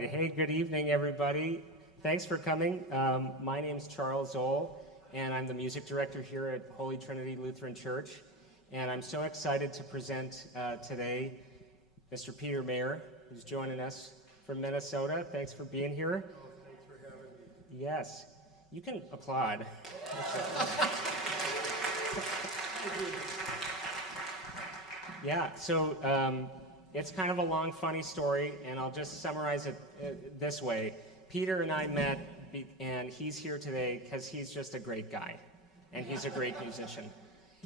right. Hey, good evening, everybody. Thanks for coming. My name's Charles Zoll, and I'm the music director here at Holy Trinity Lutheran Church. And I'm so excited to present today Mr. Peter Mayer, who's joining us from Minnesota. Thanks for being here. Oh, thanks for having me. Yes. You can applaud. Yeah, so it's kind of a long, funny story, and I'll just summarize it this way. Peter and I met, and he's here today because he's just a great guy, and he's a great musician.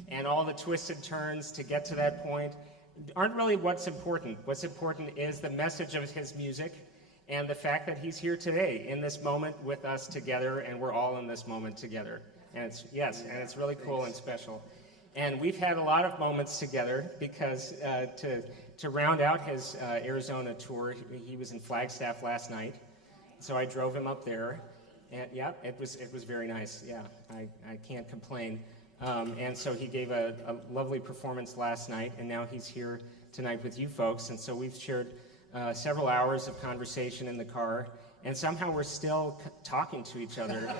And all the twisted turns to get to that point aren't really what's important. What's important is the message of his music and the fact that he's here today in this moment with us together, and we're all in this moment together. And it's really cool and special. And we've had a lot of moments together because to round out his Arizona tour, he was in Flagstaff last night. So I drove him up there, and yeah, it was very nice. Yeah, I can't complain. And so he gave a lovely performance last night, and now he's here tonight with you folks. And so we've shared several hours of conversation in the car, and somehow we're still talking to each other.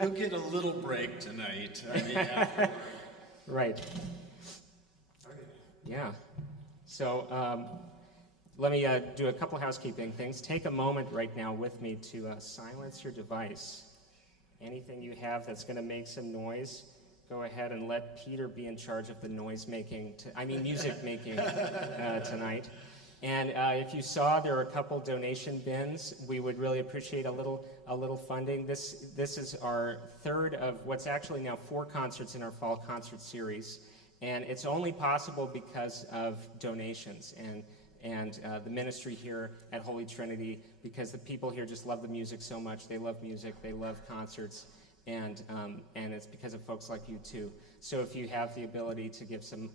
You'll get a little break tonight. Yeah. Right. Okay. Yeah. So let me do a couple housekeeping things. Take a moment right now with me to silence your device. Anything you have that's going to make some noise, go ahead and let Peter be in charge of the music making tonight. And if you saw, there are a couple donation bins. We would really appreciate a little funding. This is our third of what's actually now 4 concerts in our fall concert series, and it's only possible because of donations and the ministry here at Holy Trinity, because the people here just love the music so much. They love music, they love concerts, and it's because of folks like you too. So if you have the ability to give some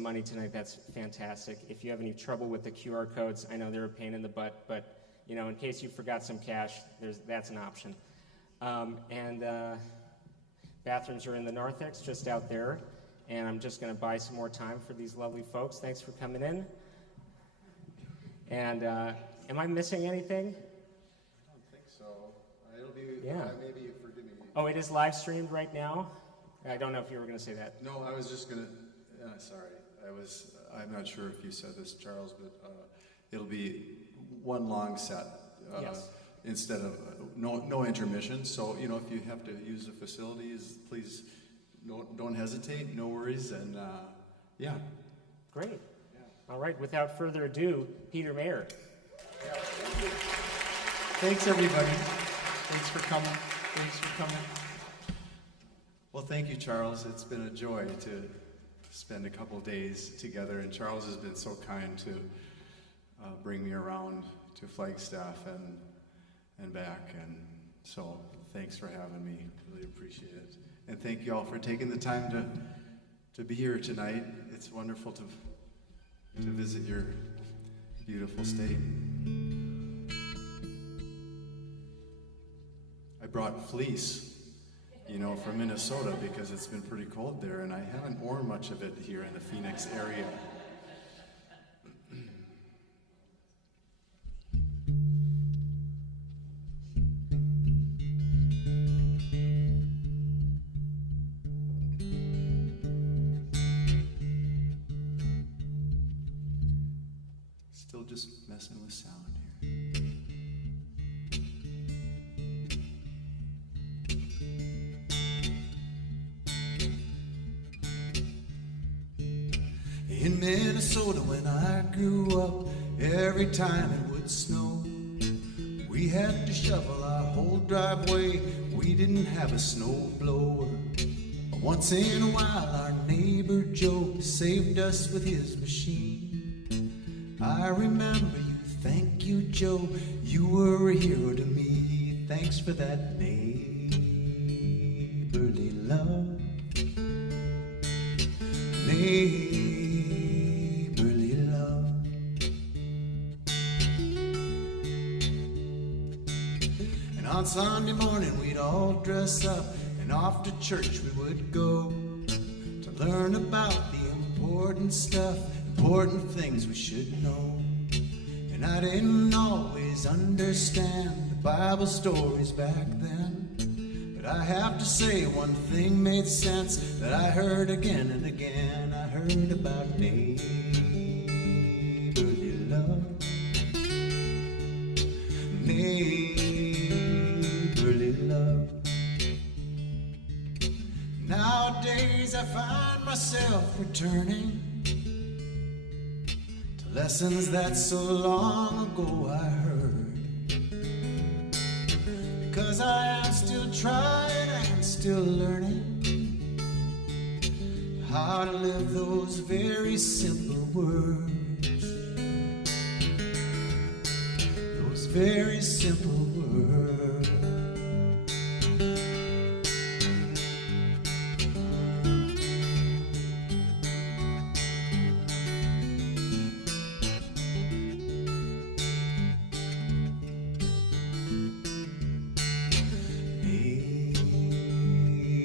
money tonight, that's fantastic. If you have any trouble with the QR codes, I know they're a pain in the butt, but you know, in case you forgot some cash, that's an option. Bathrooms are in the narthex, just out there, and I'm just going to buy some more time for these lovely folks. Thanks for coming in. And am I missing anything? I don't think so. It'll be, Yeah. Maybe forgive me. Oh, it is live streamed right now? I don't know if you were going to say that. No, I was just going to, sorry. I'm not sure if you said this, Charles, but it'll be one long set. Yes. Instead of no intermission. So, you know, if you have to use the facilities, please don't hesitate, no worries, and yeah. Great. All right, without further ado, Peter Mayer. Yeah, thank you. Thanks, everybody. Thanks for coming. Well, thank you, Charles. It's been a joy to spend a couple days together, and Charles has been so kind to bring me around to Flagstaff and back, and so thanks for having me. Really appreciate it. And thank you all for taking the time to be here tonight. It's wonderful to visit your beautiful state. I brought fleece, you know, from Minnesota because it's been pretty cold there, and I haven't worn much of it here in the Phoenix area. Still just messing with sound here. In Minnesota when I grew up, every time it would snow, we had to shovel our whole driveway. We didn't have a snow blower. Once in a while our neighbor Joe saved us with his machine. I remember you, thank you, Joe, you were a hero to me. Thanks for that neighborly love. Neighborly love. And on Sunday morning we'd all dress up, and off to church we would go to learn about the important stuff, important things we should know. And And I didn't always understand the Bible stories back then, but I have to say one thing made sense that I heard again and again. I heard about neighborly love, neighborly love. Nowadays I find myself returning to lessons that so long ago I heard, because I am still trying and still learning how to live those very simple words, those very simple words.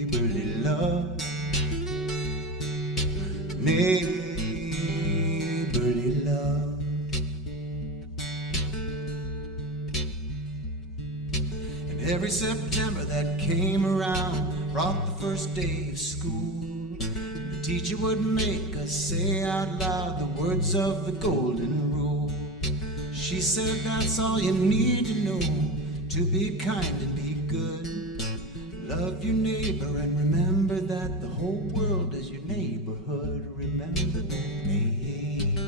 Neighborly love, neighborly love. And every September that came around brought the first day of school. The teacher would make us say out loud the words of the golden rule. She said that's all you need to know to be kind and be good. Love your neighbor and remember that the whole world is your neighborhood. Remember that neighborly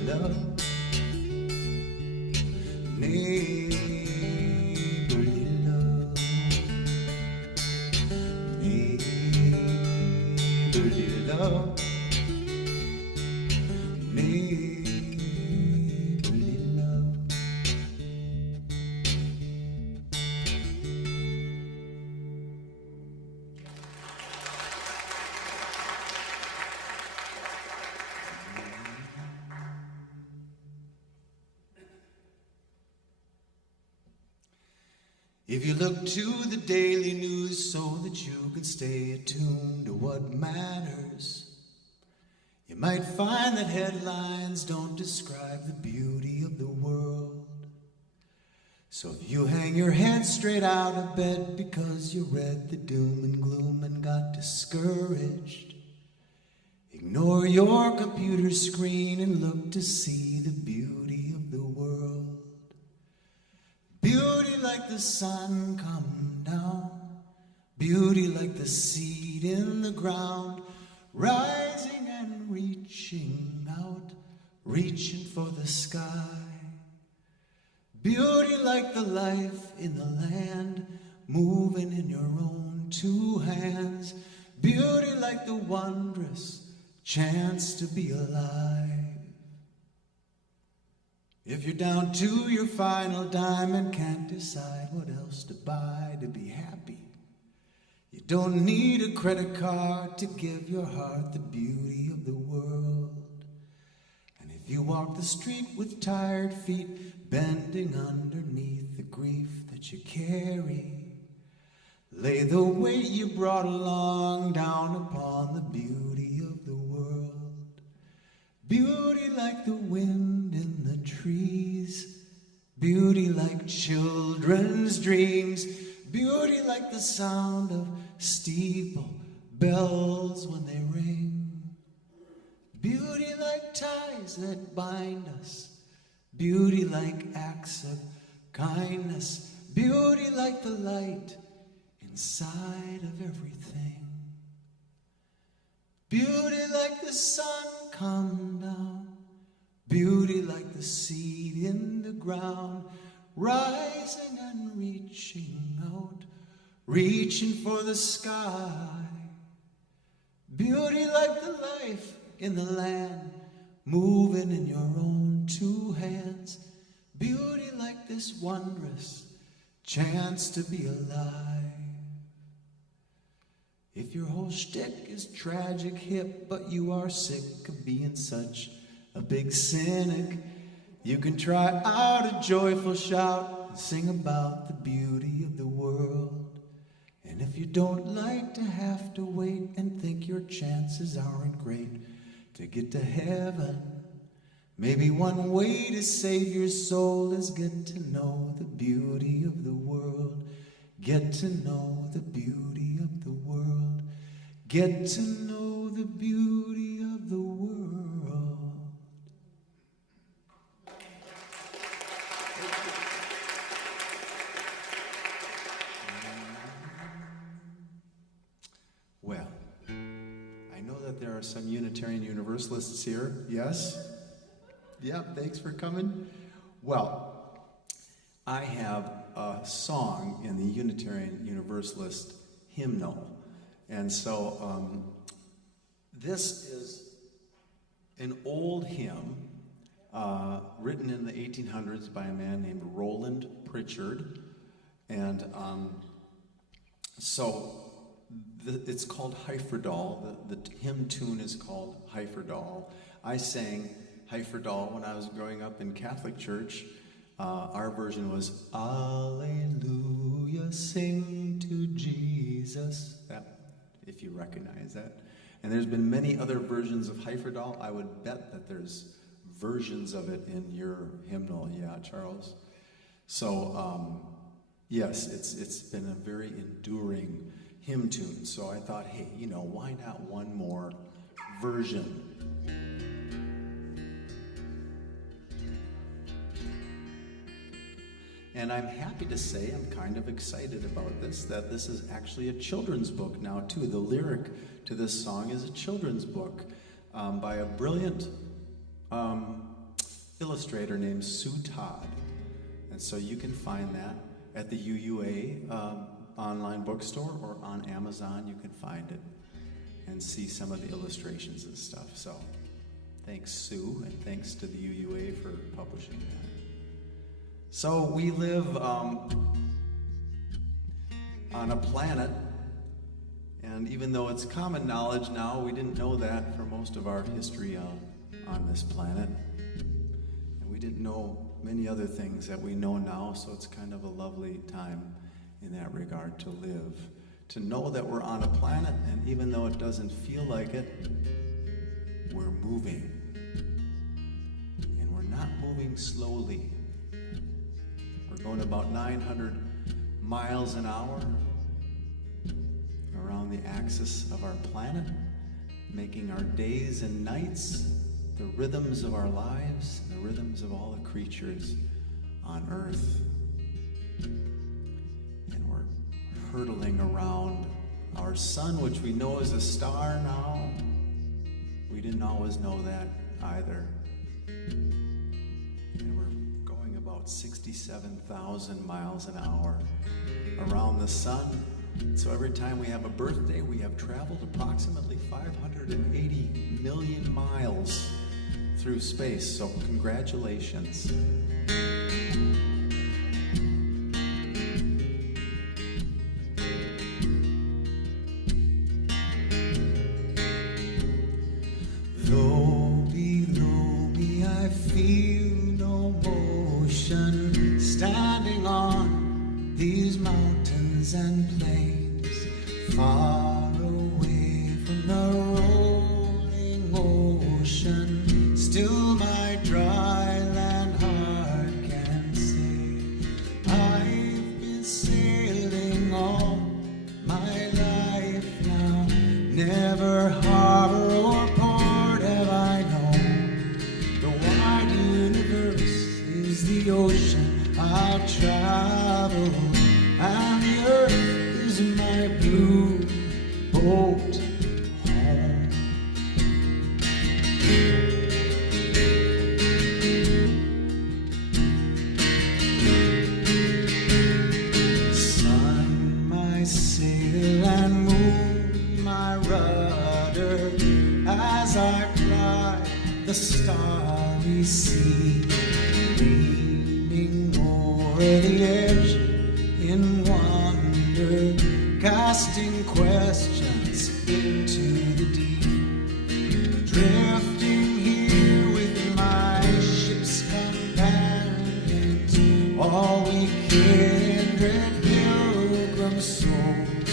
love, neighborly love, neighborly love, neighborly love. If you look to the daily news so that you can stay attuned to what matters, you might find that headlines don't describe the beauty of the world. So if you hang your head straight out of bed because you read the doom and gloom and got discouraged, ignore your computer screen and look to see the beauty of the world. Beauty like the sun come down, beauty like the seed in the ground, rising and reaching out, reaching for the sky. Beauty like the life in the land, moving in your own two hands. Beauty like the wondrous chance to be alive. If you're down to your final dime and can't decide what else to buy to be happy, you don't need a credit card to give your heart the beauty of the world. And if you walk the street with tired feet, bending underneath the grief that you carry, lay the weight you brought along down upon the beauty of the world. Beauty like the wind in the trees, beauty like children's dreams, beauty like the sound of steeple bells when they ring, beauty like ties that bind us, beauty like acts of kindness, beauty like the light inside of everything, beauty like the sun come down, beauty like the seed in the ground, rising and reaching out, reaching for the sky. Beauty like the life in the land, moving in your own two hands. Beauty like this wondrous chance to be alive. If your whole shtick is tragic hip, but you are sick of being such a big cynic, you can try out a joyful shout and sing about the beauty of the world. And if you don't like to have to wait and think your chances aren't great to get to heaven, Maybe one way to save your soul is get to know the beauty of the world. Get to know the beauty of the world. Get to know the beauty of the world. Well, I know that there are some Unitarian Universalists here. Yes? Yep, thanks for coming. Well, I have a song in the Unitarian Universalist hymnal. And so this is an old hymn written in the 1800s by a man named Roland Pritchard. And it's called Heiferdal. The hymn tune is called Heiferdal. I sang Heiferdal when I was growing up in Catholic church. Our version was Alleluia, sing to Jesus. That, if you recognize that. And there's been many other versions of Heiferdal. I would bet that there's versions of it in your hymnal. Yeah, Charles? So, yes, it's been a very enduring hymn tune. So I thought, hey, why not one more version? And I'm happy to say, I'm kind of excited about this, that this is actually a children's book now, too. The lyric to this song is a children's book by a brilliant illustrator named Sue Todd. And so you can find that at the UUA online bookstore, or on Amazon. You can find it and see some of the illustrations and stuff. So thanks, Sue, and thanks to the UUA for publishing that. So we live on a planet, and even though it's common knowledge now, we didn't know that for most of our history on this planet. And we didn't know many other things that we know now, so it's kind of a lovely time in that regard to live. To know that we're on a planet, and even though it doesn't feel like it, we're moving. And we're not moving slowly. We're going about 900 miles an hour around the axis of our planet, making our days and nights the rhythms of our lives, the rhythms of all the creatures on Earth. And we're hurtling around our sun, which we know is a star now. We didn't always know that either. And we're going about 67,000 miles an hour around the sun. So every time we have a birthday, we have traveled approximately 580 million miles through space. So congratulations. Though below me I feel no motion, standing on these mountains and plains, far away from the rolling ocean, still my dry land heart can say, I've been sailing all my life now, never harbor or port have I known. The wide universe is the ocean I'll travel, and the earth is my blue boat home. Sun, my sail, and moon, my rudder, as I ply the starry sea, leaning o'er the edge in wonder, casting questions into the deep, drifting here with my ship's companions, all we kindred pilgrim souls,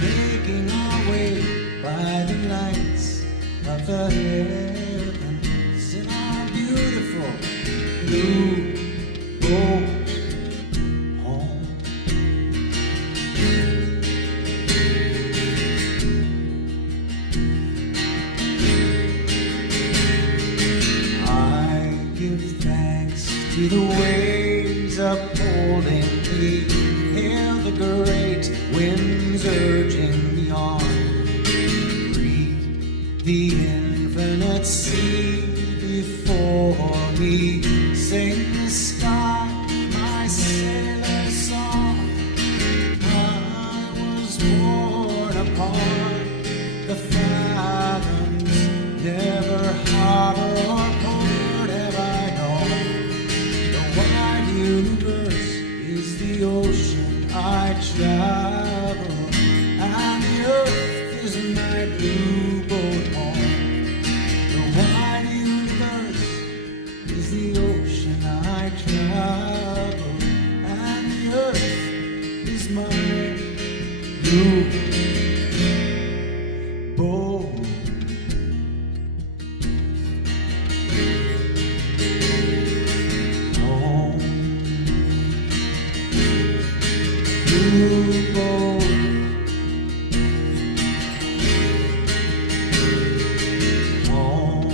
making our way by the lights of the heavens in our beautiful beautiful blue boat home. I give thanks to the waves upholding me, hear the great winds urging me on. Read the infinite sea before me, sing the sky my sailor song. I was born upon the fathoms, never harbor or port have I known. The wide universe is the ocean I travel, and the earth is my blue boat home. The wide universe is the ocean I travel, and the earth is my blue boat. Home. Blue boat. Home.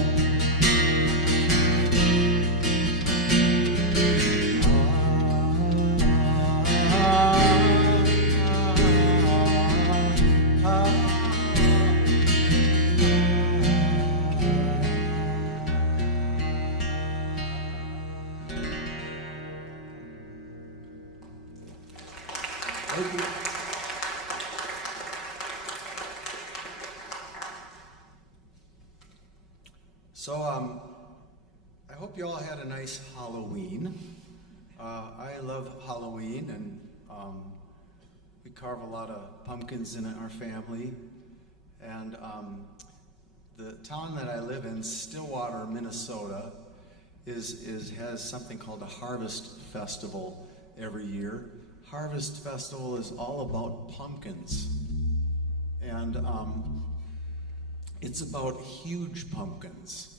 Thank you. So, I hope you all had a nice Halloween. I love Halloween, and we carve a lot of pumpkins in our family. And the town that I live in, Stillwater, Minnesota, has something called a Harvest Festival every year. Harvest Festival is all about pumpkins, and it's about huge pumpkins.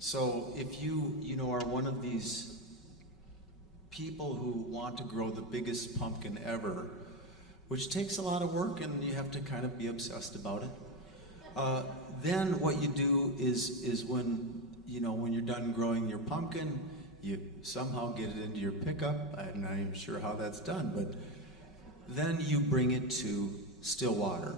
So if you are one of these people who want to grow the biggest pumpkin ever, which takes a lot of work and you have to kind of be obsessed about it, then what you do is when you're done growing your pumpkin, you somehow get it into your pickup. I'm not even sure how that's done, but then you bring it to Stillwater,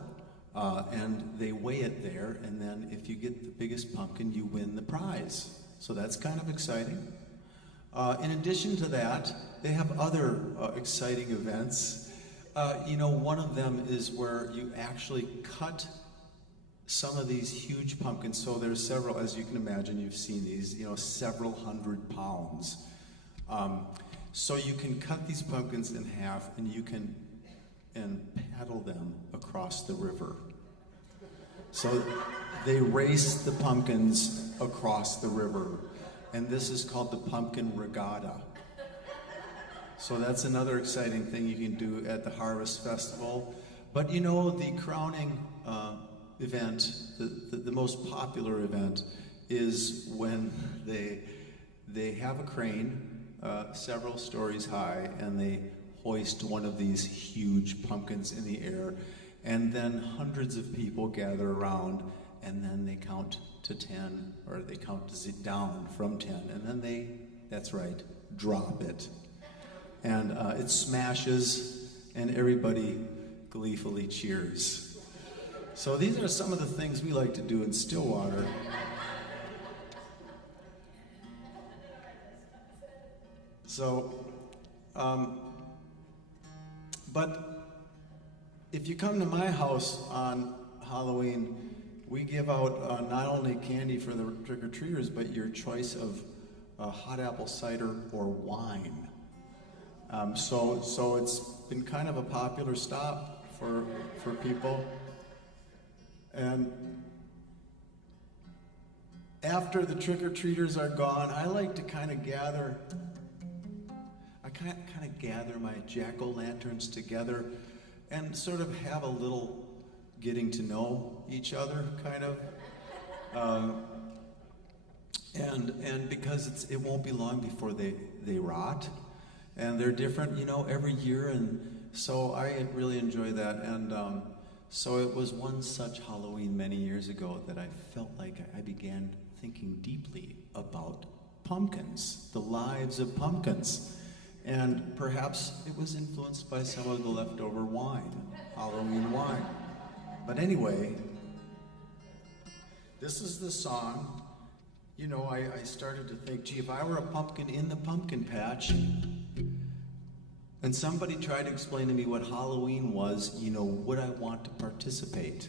and they weigh it there, and then if you get the biggest pumpkin, you win the prize. So that's kind of exciting. In addition to that, they have other exciting events. One of them is where you actually cut some of these huge pumpkins. So there's several, as you can imagine, you've seen these, several hundred pounds. So you can cut these pumpkins in half, and you can paddle them across the river. So they race the pumpkins across the river, and this is called the Pumpkin Regatta. So that's another exciting thing you can do at the Harvest Festival. But the crowning event, the most popular event, is when they have a crane several stories high, and they hoist one of these huge pumpkins in the air, and then hundreds of people gather around, and then they count to 10, or they count down from 10, and then that's right, drop it. And it smashes, and everybody gleefully cheers. So these are some of the things we like to do in Stillwater. So, but if you come to my house on Halloween, we give out not only candy for the trick-or-treaters, but your choice of hot apple cider or wine. So it's been kind of a popular stop for people. And after the trick-or-treaters are gone, I like to kind of gather my jack-o'-lanterns together and sort of have a little getting to know each other, kind of. And because it won't be long before they rot, and they're different, every year, and so I really enjoy that. And so it was one such Halloween many years ago that I felt like I began thinking deeply about pumpkins, the lives of pumpkins. And perhaps it was influenced by some of the leftover wine, Halloween wine. But anyway, this is the song. I started to think, gee, if I were a pumpkin in the pumpkin patch, and somebody tried to explain to me what Halloween was, would I want to participate?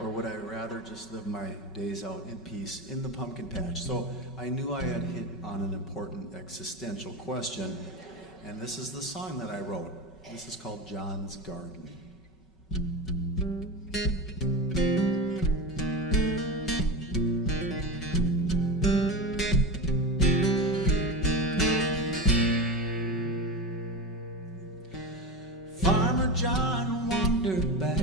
Or would I rather just live my days out in peace in the pumpkin patch? So I knew I had hit on an important existential question, and this is the song that I wrote. This is called John's Garden. Farmer John wandered back.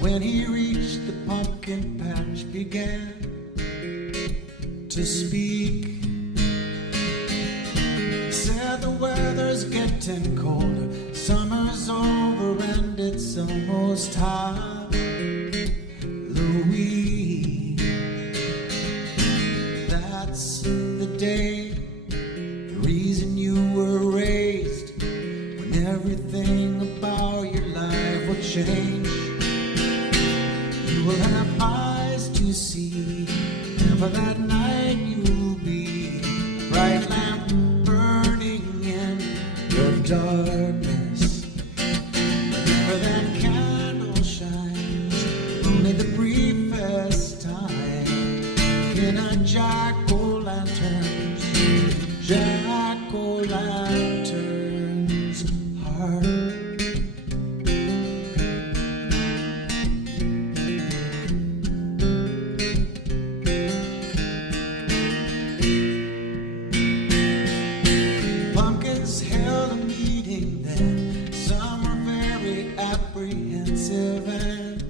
When he reached the pumpkin patch, began to speak. Said the weather's getting colder, summer's over and it's almost Halloween. That's the day, the reason you were raised, when everything about your life will change. You will have eyes to see, and for that night you'll be a bright lamp burning in your darkness. Remember that candle shines only the briefest time in a jack-o'-lantern's heart. Apprehensive and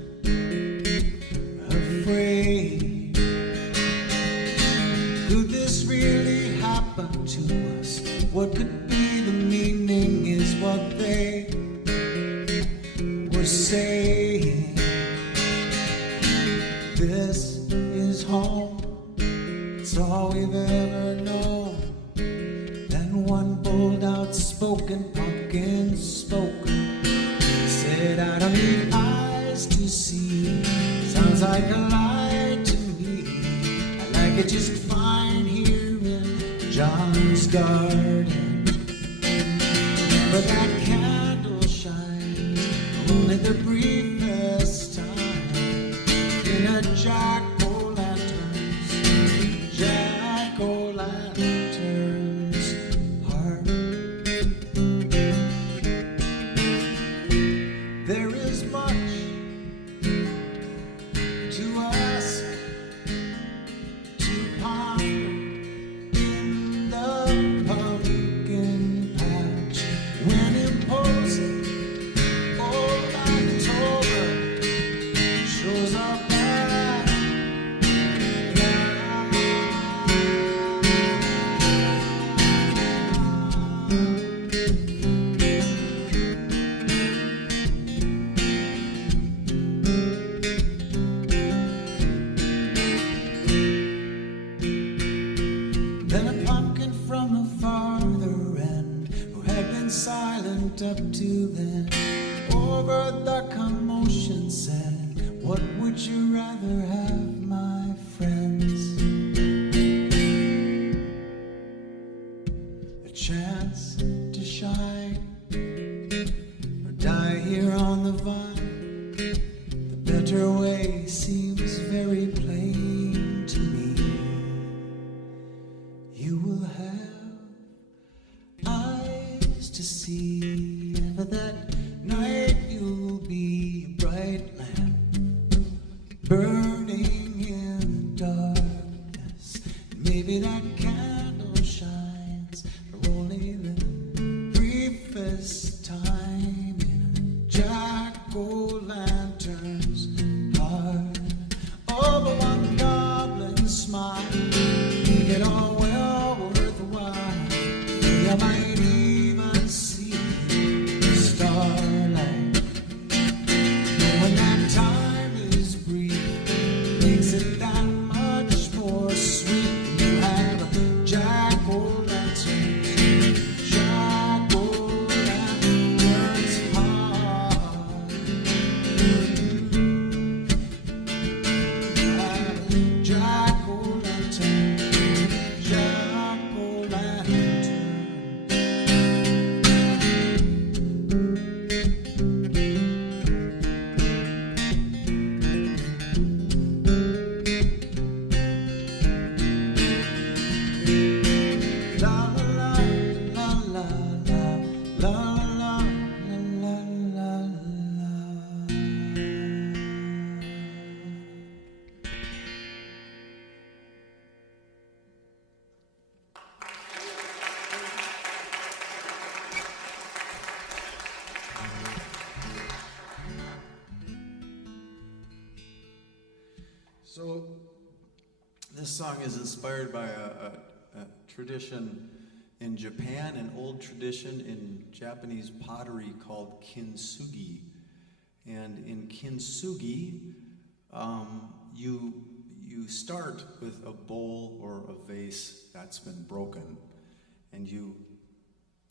afraid. Could this really happen to us? What could be the meaning is what they were saying. This is home, it's all we've ever known. Then one bold outspoken pumpkin spoke. I don't need eyes to see. Sounds like a lie to me. I like it just fine here in John's garden. But that candle shines only the briefest time in a jack-o'-lantern's heart. There is much to ask, to ponder in the pumpkin patch. When imposing old October shows up at Then a pumpkin from the farther end, who had been silent up to then, over the commotion said, what would you rather have, my friends? A chance to shine, or die here on the vine? The better way seems very plain to me. You will have eyes to see, and for that night you'll be a bright lamp burning in the darkness. Maybe that candle shines for only the briefest time in a jack-o'-lantern's heart. Oh, but one goblin smile makes it that much more sweet when you have a jack-o'-lantern. Jack-o'-lantern's heart. Jack-o'-lantern, jack-o'-lantern. La la la la la la la la la la la. So, this song is inspired by a tradition in Japan, an old tradition in Japanese pottery called kintsugi. And in kintsugi, you start with a bowl or a vase that's been broken, and you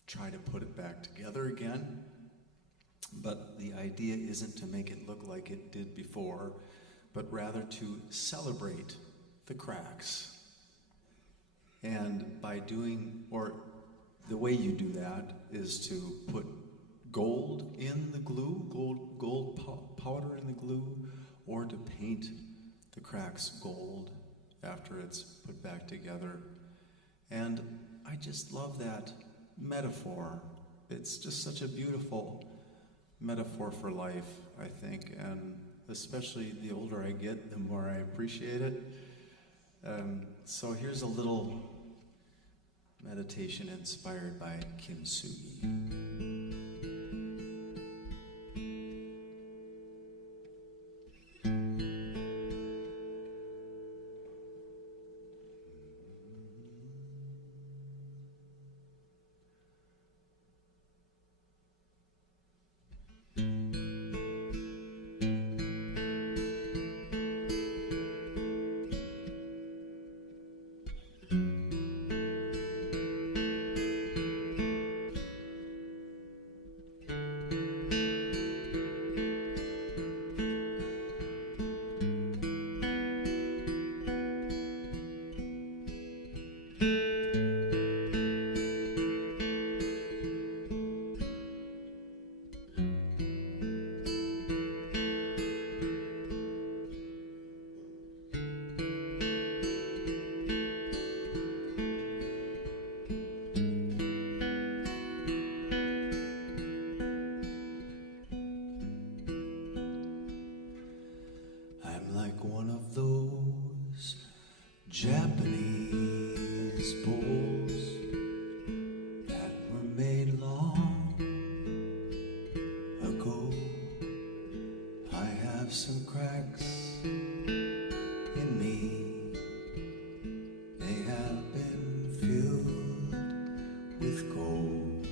try to put it back together again. But the idea isn't to make it look like it did before, but rather to celebrate the cracks. And by doing, or the way you do that is to put gold in the glue, gold powder in the glue, or to paint the cracks gold after it's put back together. And I just love that metaphor. It's just such a beautiful metaphor for life, I think, and especially the older I get, the more I appreciate it. So here's a little meditation inspired by kintsugi. One of those Japanese bowls that were made long ago. I have some cracks in me. They have been filled with gold.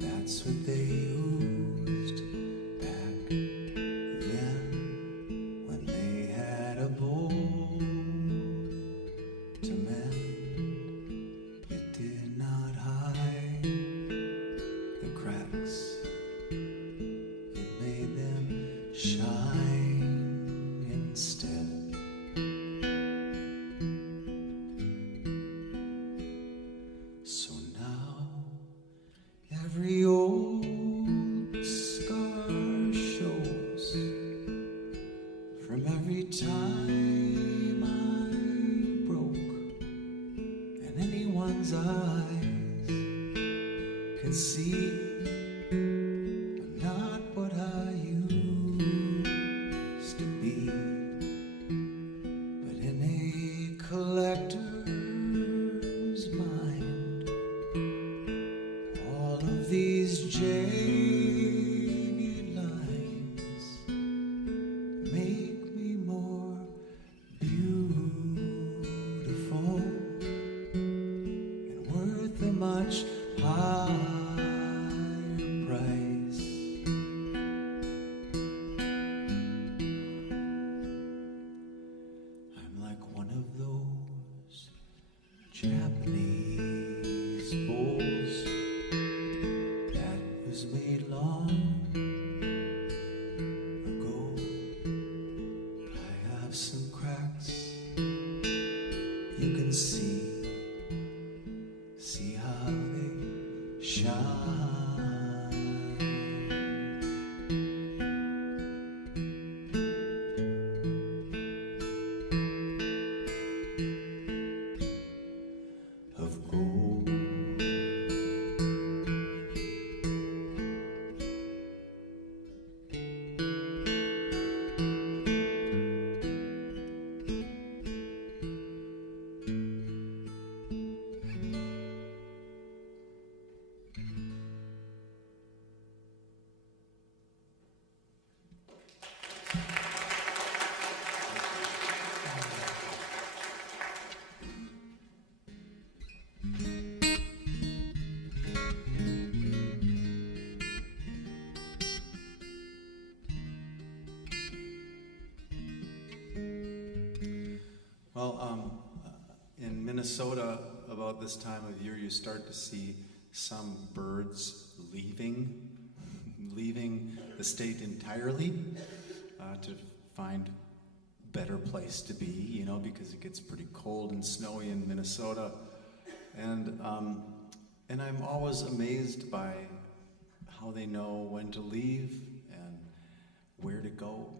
That's what they used back then. They had a bowl to mend. It did not hide the cracks. It made them shine instead. So now every old scar shows from every time I broke, and anyone's eyes can see I'm not what I used to be. But in a collector's mind, all of these jagged lines make me more beautiful and worth a much higher Japanese bowls that was made long ago. I have some cracks you can see how they shine. Of gold. Well, in Minnesota, about this time of year, you start to see some birds leaving the state entirely to find a better place to be, you know, because it gets pretty cold and snowy in Minnesota. And I'm always amazed by how they know when to leave and where to go,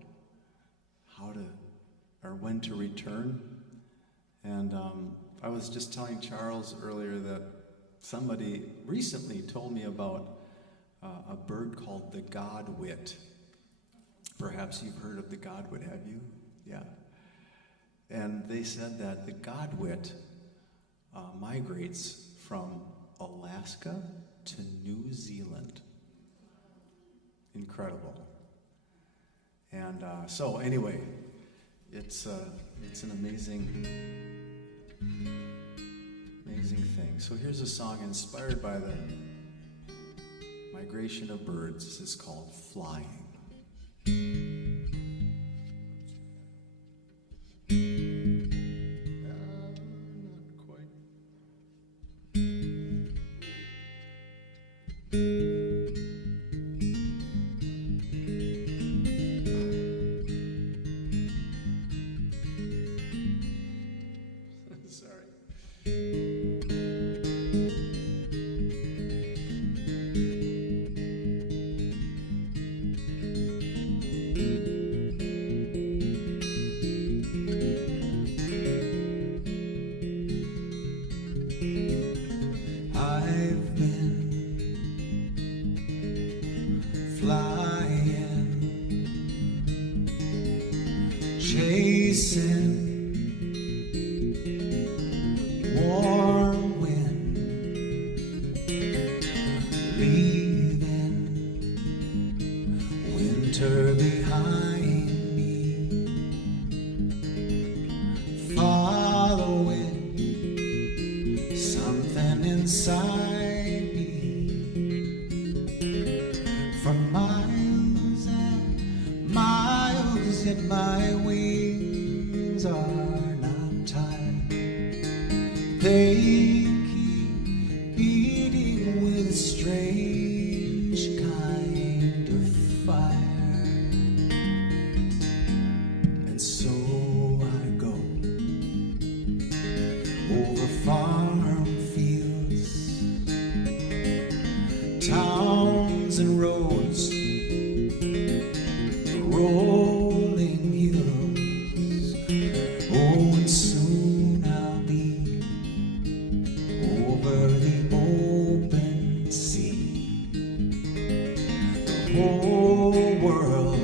or when to return. And I was just telling Charles earlier that somebody recently told me about a bird called the godwit. Perhaps you've heard of the godwit, have you? Yeah. And they said that the godwit migrates from Alaska to New Zealand. Incredible. And so anyway, it's an amazing thing. So here's a song inspired by the migration of birds. This is called Flying. Not quite. I've been flying, chasing warm wind, leaving winter behind me, following something inside me. For miles and miles, yet my wings are not tired. They keep beating with a strange kind of fire. And so I go over farm fields, towns and roads, rolling hills. Oh, and soon I'll be over the open sea. The whole world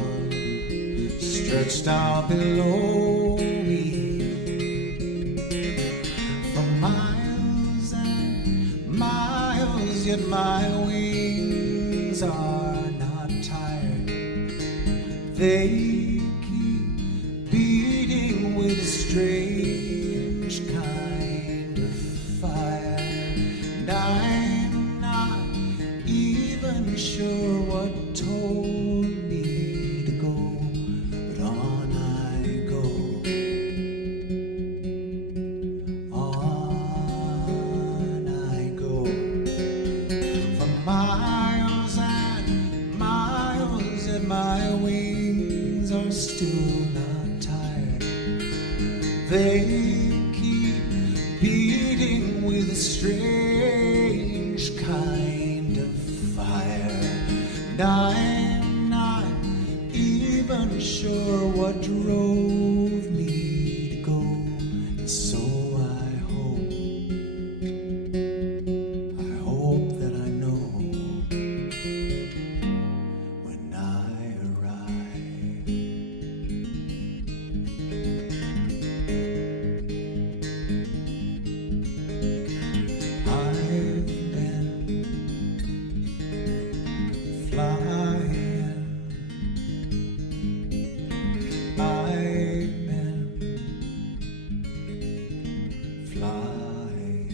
stretched out below me. For miles and miles, yet my wings are not tired. They keep beating with a strange kind of fire. And I'm not even sure what told me to go, but on I go. On They keep beating with a strange kind of fire. And I'm not even sure what drove me to go. And so I hope that I know when I arrive. I've been flying. I've been flying.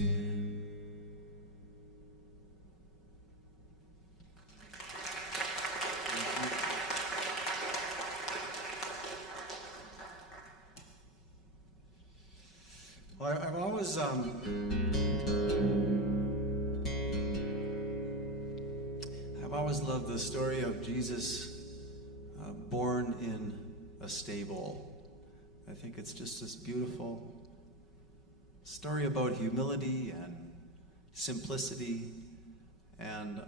Well, I've always loved the story of Jesus born in a stable. I think it's just this beautiful story about humility and simplicity, and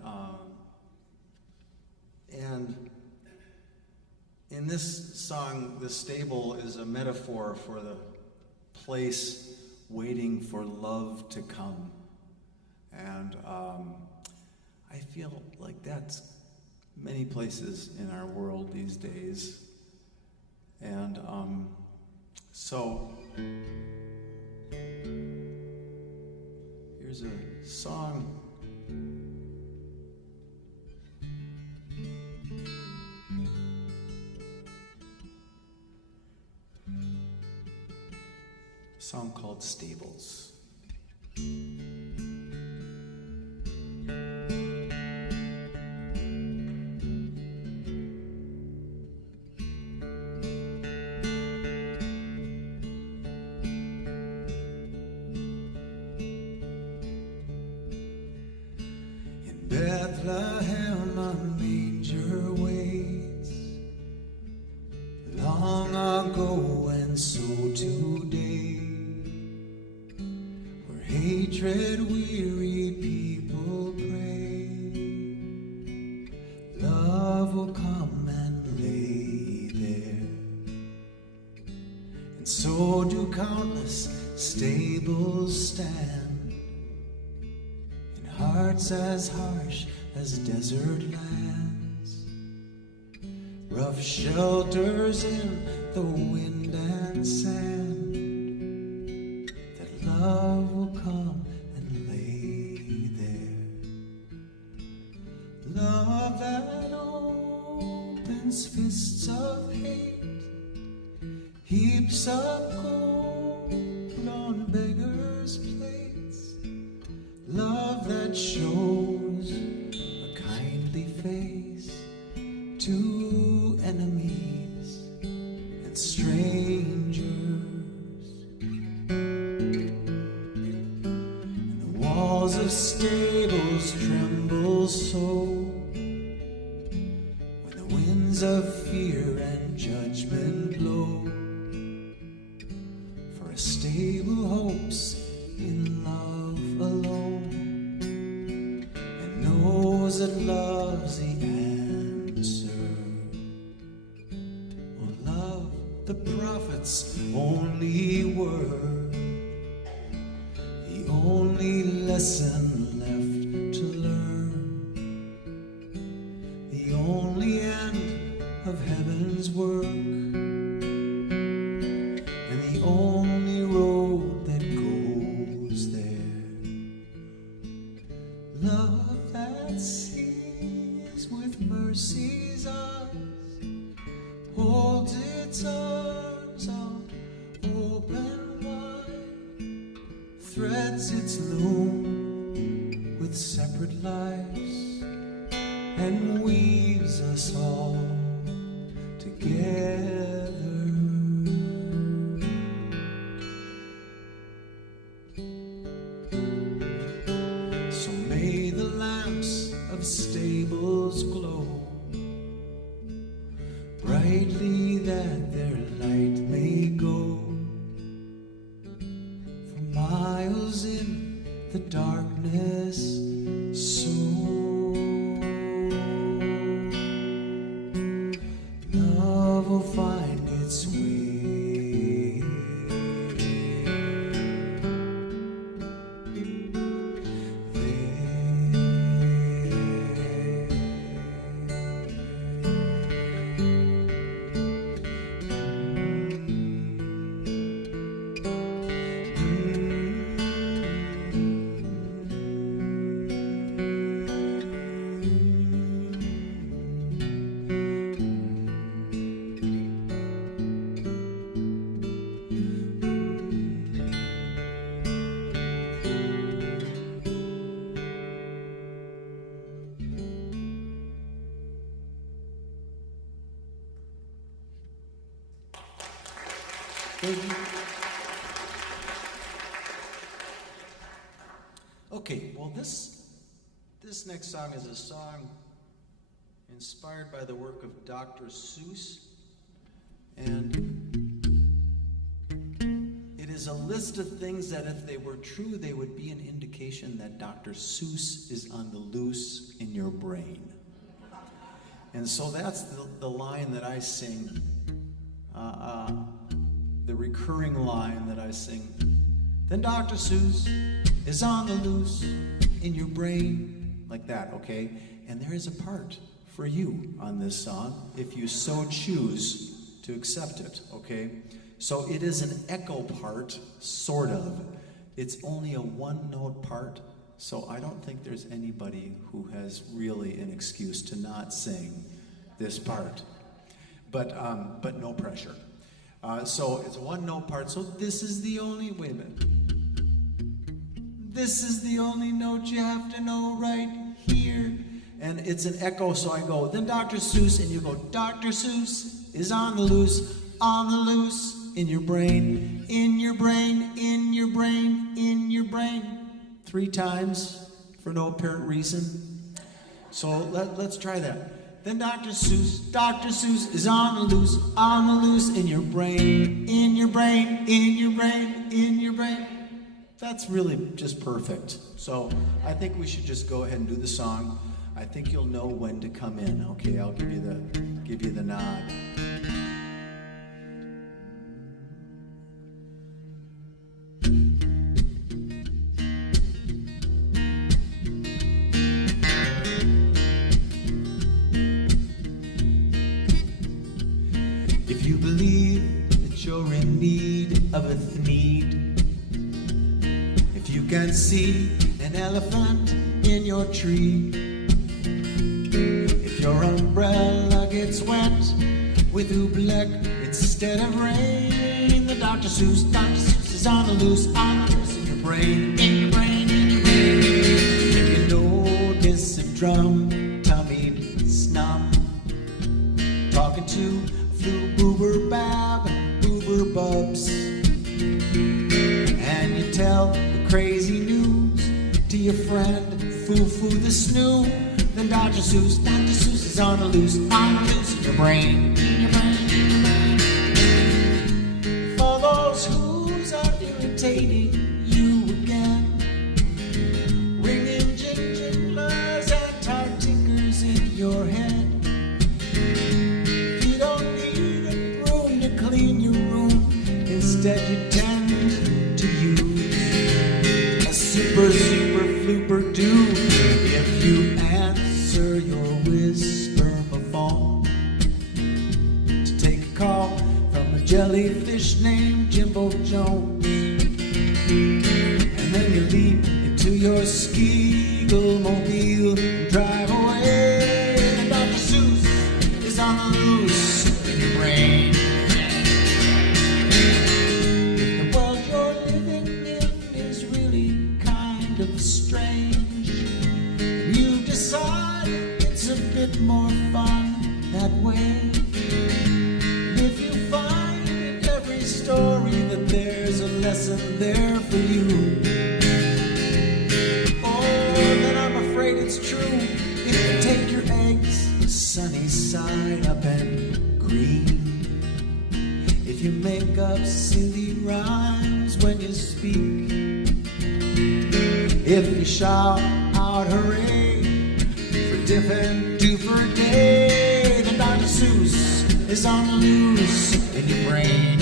in this song, the stable is a metaphor for the place waiting for love to come. And I feel like that's many places in our world these days. And so here's a song. A song called Stables. Bethlehem, a manger waits, long ago and so today, where hatred-weary people pray, love will come and lay there. And so do countless stables stand, hearts as harsh as desert lands, rough shelters in the wind and sand, that love will come and lay there. Love that opens fists of hate, heaps up gold on beggars' plates. Love that shows a kindly face to enemies and strangers. And the walls of stables tremble so when the winds of fear and judgment blow. For a stable hopes in love alone, knows that love's the answer. Oh, love, the prophet's only word, the only lesson left to learn, the only end of heaven's work, and the only road that goes there. Love that sees with mercy's eyes, holds its arms out open wide, threads its loom with separate lives, and weaves us all together. So may the lamps of stables glow brightly, that their light may go the darkness so. Love will find its way. Okay, well this next song is a song inspired by the work of Dr. Seuss, and it is a list of things that if they were true, they would be an indication that Dr. Seuss is on the loose in your brain. And so that's the line that I sing, the recurring line that I sing. Then Dr. Seuss is on the loose in your brain, like that, okay? And there is a part for you on this song, if you so choose to accept it, okay? So it is an echo part, sort of. It's only a one-note part, so I don't think there's anybody who has really an excuse to not sing this part. But no pressure. So it's a one-note part, so this is the only, wait a minute. This is the only note you have to know right here. And it's an echo, so I go, then Dr. Seuss, and you go, Dr. Seuss is on the loose in your brain, in your brain, in your brain, in your brain. 3 times for no apparent reason. So let's try that. Then Dr. Seuss is on the loose in your brain, in your brain, in your brain, in your brain. That's really just perfect. So I think we should just go ahead and do the song. I think you'll know when to come in. Okay, I'll give you the nod. If you believe that you're in need of a need, if you can see an elephant in your tree, if your umbrella gets wet with oobleck instead of rain, the Dr. Seuss is on the loose in your brain, in your brain, in your brain. If you notice a drum-tummied snum talking to flu boober bab, boober bubs, and you tell the crazy news to your friend Foo-Foo the Snoo, then Dr. Seuss is on the loose in your brain, in your brain, in your brain. If all those who's are irritating you again, ringing jinglers and tar tinkers in your head, if you don't need a broom to clean your room, instead you tend to use a super flooper do. If you answer your whisper-phone to take a call from a jellyfish named Jimbo Jones, and then you leap into your Skeagle-mobile and drive away, and Dr. Seuss is on the loose in your brain. If the world you're living in is really kind of strange, and you decide it's a bit more fun that way, and if you find in every story that there's a lesson there for you, oh, then I'm afraid it's true. If you take your eggs sunny side up and green, if you make up silly rhymes when you speak, if you shout out hooray for diff and do for a day, then Dr. Seuss is on the loose in your brain.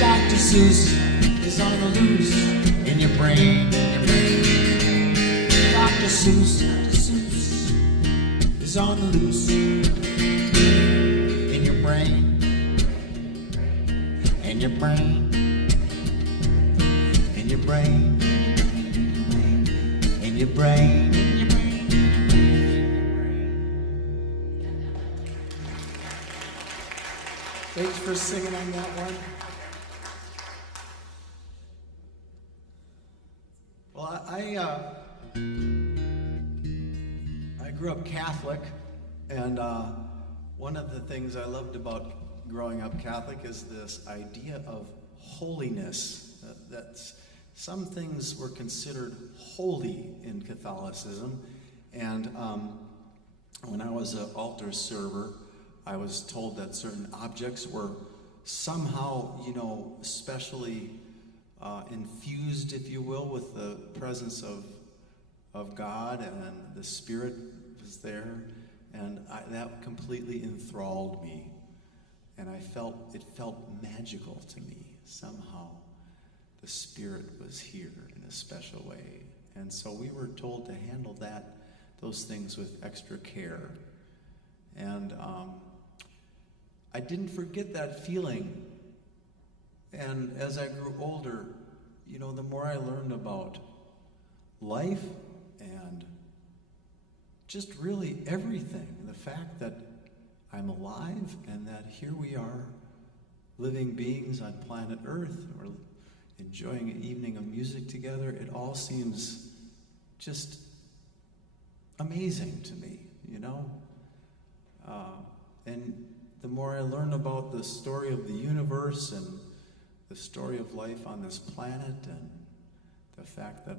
Dr. Seuss is on the loose in your brain. Dr. Seuss is on the loose in your brain. In your brain. In your brain. In your brain. Thanks for singing on that one. Well, I grew up Catholic, and one of the things I loved about growing up Catholic is this idea of holiness. That some things were considered holy in Catholicism, and when I was an altar server, I was told that certain objects were somehow, especially infused, if you will, with the presence of God, and the Spirit was there, and that completely enthralled me, and it felt magical to me. Somehow the Spirit was here in a special way, and so we were told to handle those things with extra care. And I didn't forget that feeling. And as I grew older, the more I learned about life and just really everything, the fact that I'm alive and that here we are, living beings on planet Earth, or enjoying an evening of music together, it all seems just amazing to me, and the more I learn about the story of the universe and the story of life on this planet, and the fact that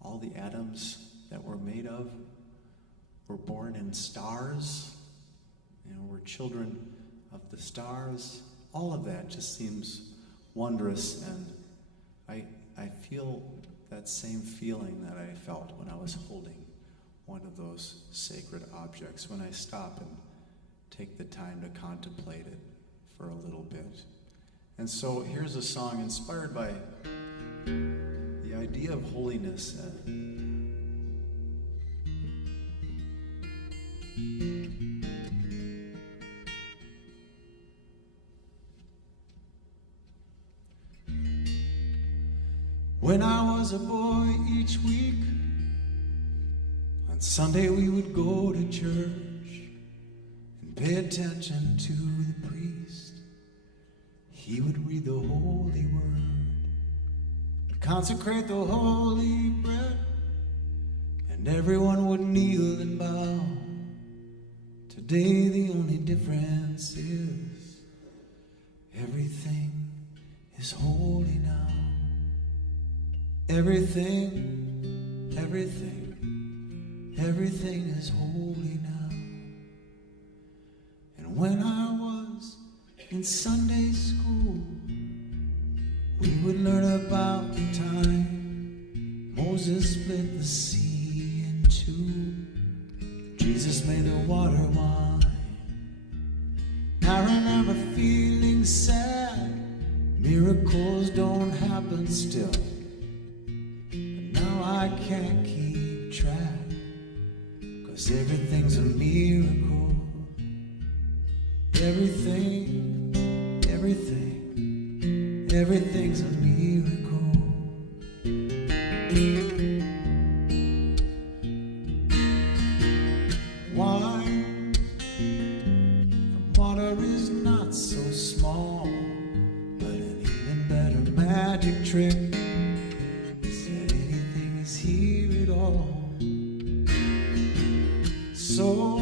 all the atoms that we're made of were born in stars, we're children of the stars, all of that just seems wondrous, and I feel that same feeling that I felt when I was holding one of those sacred objects, when I stop and take the time to contemplate it for a little bit. And so here's a song inspired by the idea of holiness. When I was a boy, each week on Sunday we would go to church and pay attention to the priest. He would read the holy word, consecrate the holy bread, and everyone would kneel and bow. Today the only difference is everything is holy now. Everything is holy now. And when I was in Sunday school, we would learn about the time Moses split the sea in two. Jesus made the water wine. I remember feeling sad. Miracles don't happen still. I can't keep track, 'cause everything's a miracle. Everything's a miracle. Wine from water is not so small, but an even better magic trick. Hear it all. So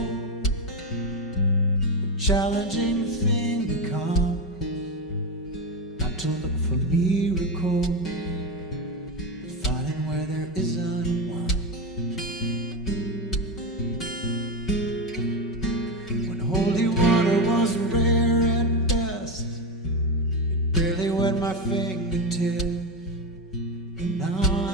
the challenging thing becomes not to look for miracles, but finding where there isn't one. When holy water was rare at best, it barely wet my fingertips, but now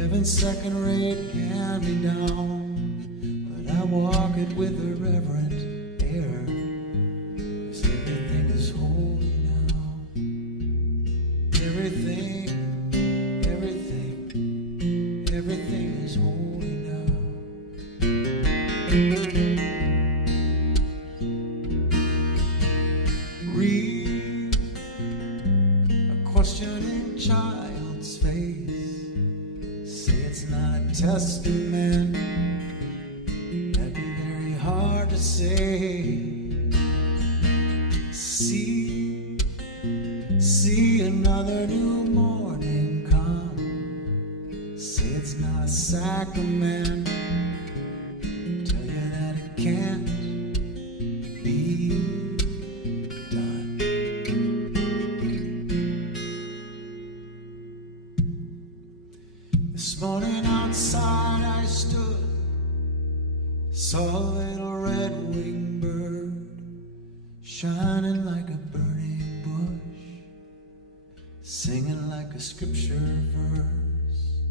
Heaven's second-rate hand-me-down, but I walk it with a reverent air, 'cause everything is holy now. Everything, everything, everything is holy now. Read a questioning child's face. Say it's not a testament. That'd be very hard to say. See another new morning come. Say it's not a sacrament. Tell you that it can't be done. This morning outside I stood, saw a little red-winged bird shining like a burning bush, singing like a scripture verse.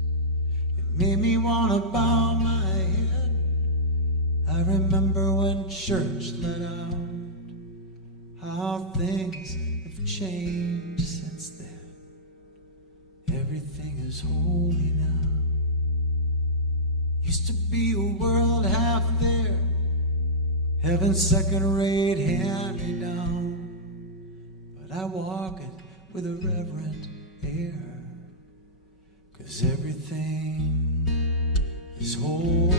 It made me want to bow my head. I remember when church let out, how things have changed since then. Everything is holy now. Used to be a world half there, heaven's second-rate hand-me-down, but I walk it with a reverent air, 'cause everything is holy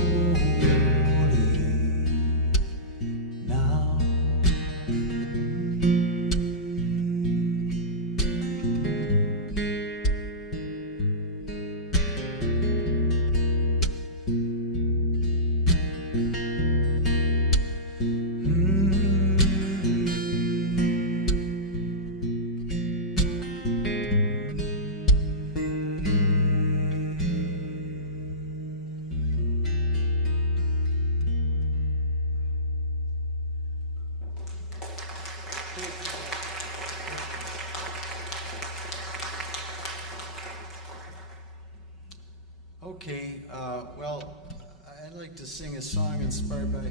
now. Okay, well, I'd like to sing a song inspired by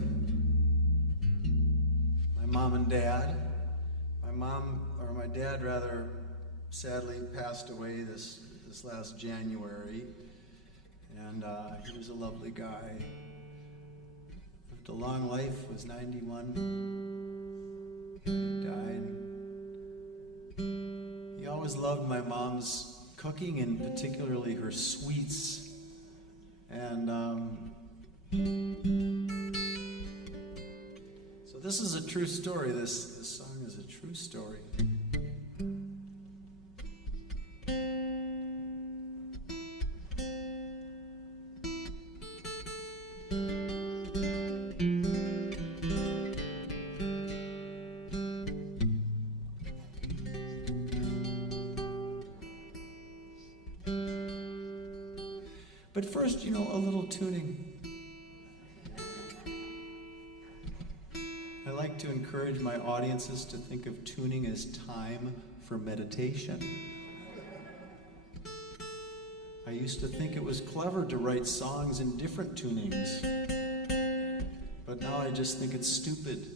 my mom and dad. My dad rather sadly passed away this last January, and he was a lovely guy. Lived a long life, was 91. He died. He always loved my mom's cooking, and particularly her sweets. And so this is a true story. This song is a true story. But first, a little tuning. I like to encourage my audiences to think of tuning as time for meditation. I used to think it was clever to write songs in different tunings, but now I just think it's stupid.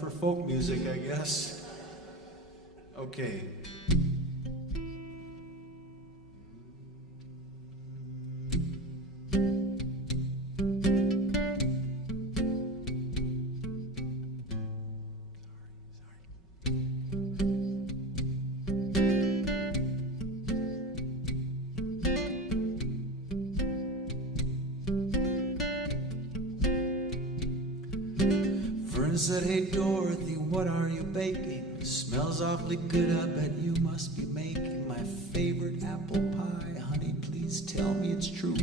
For folk music, I guess. Okay. Said, hey Dorothy, what are you baking? Smells awfully good, I bet you must be making my favorite apple pie. Honey, please tell me it's true.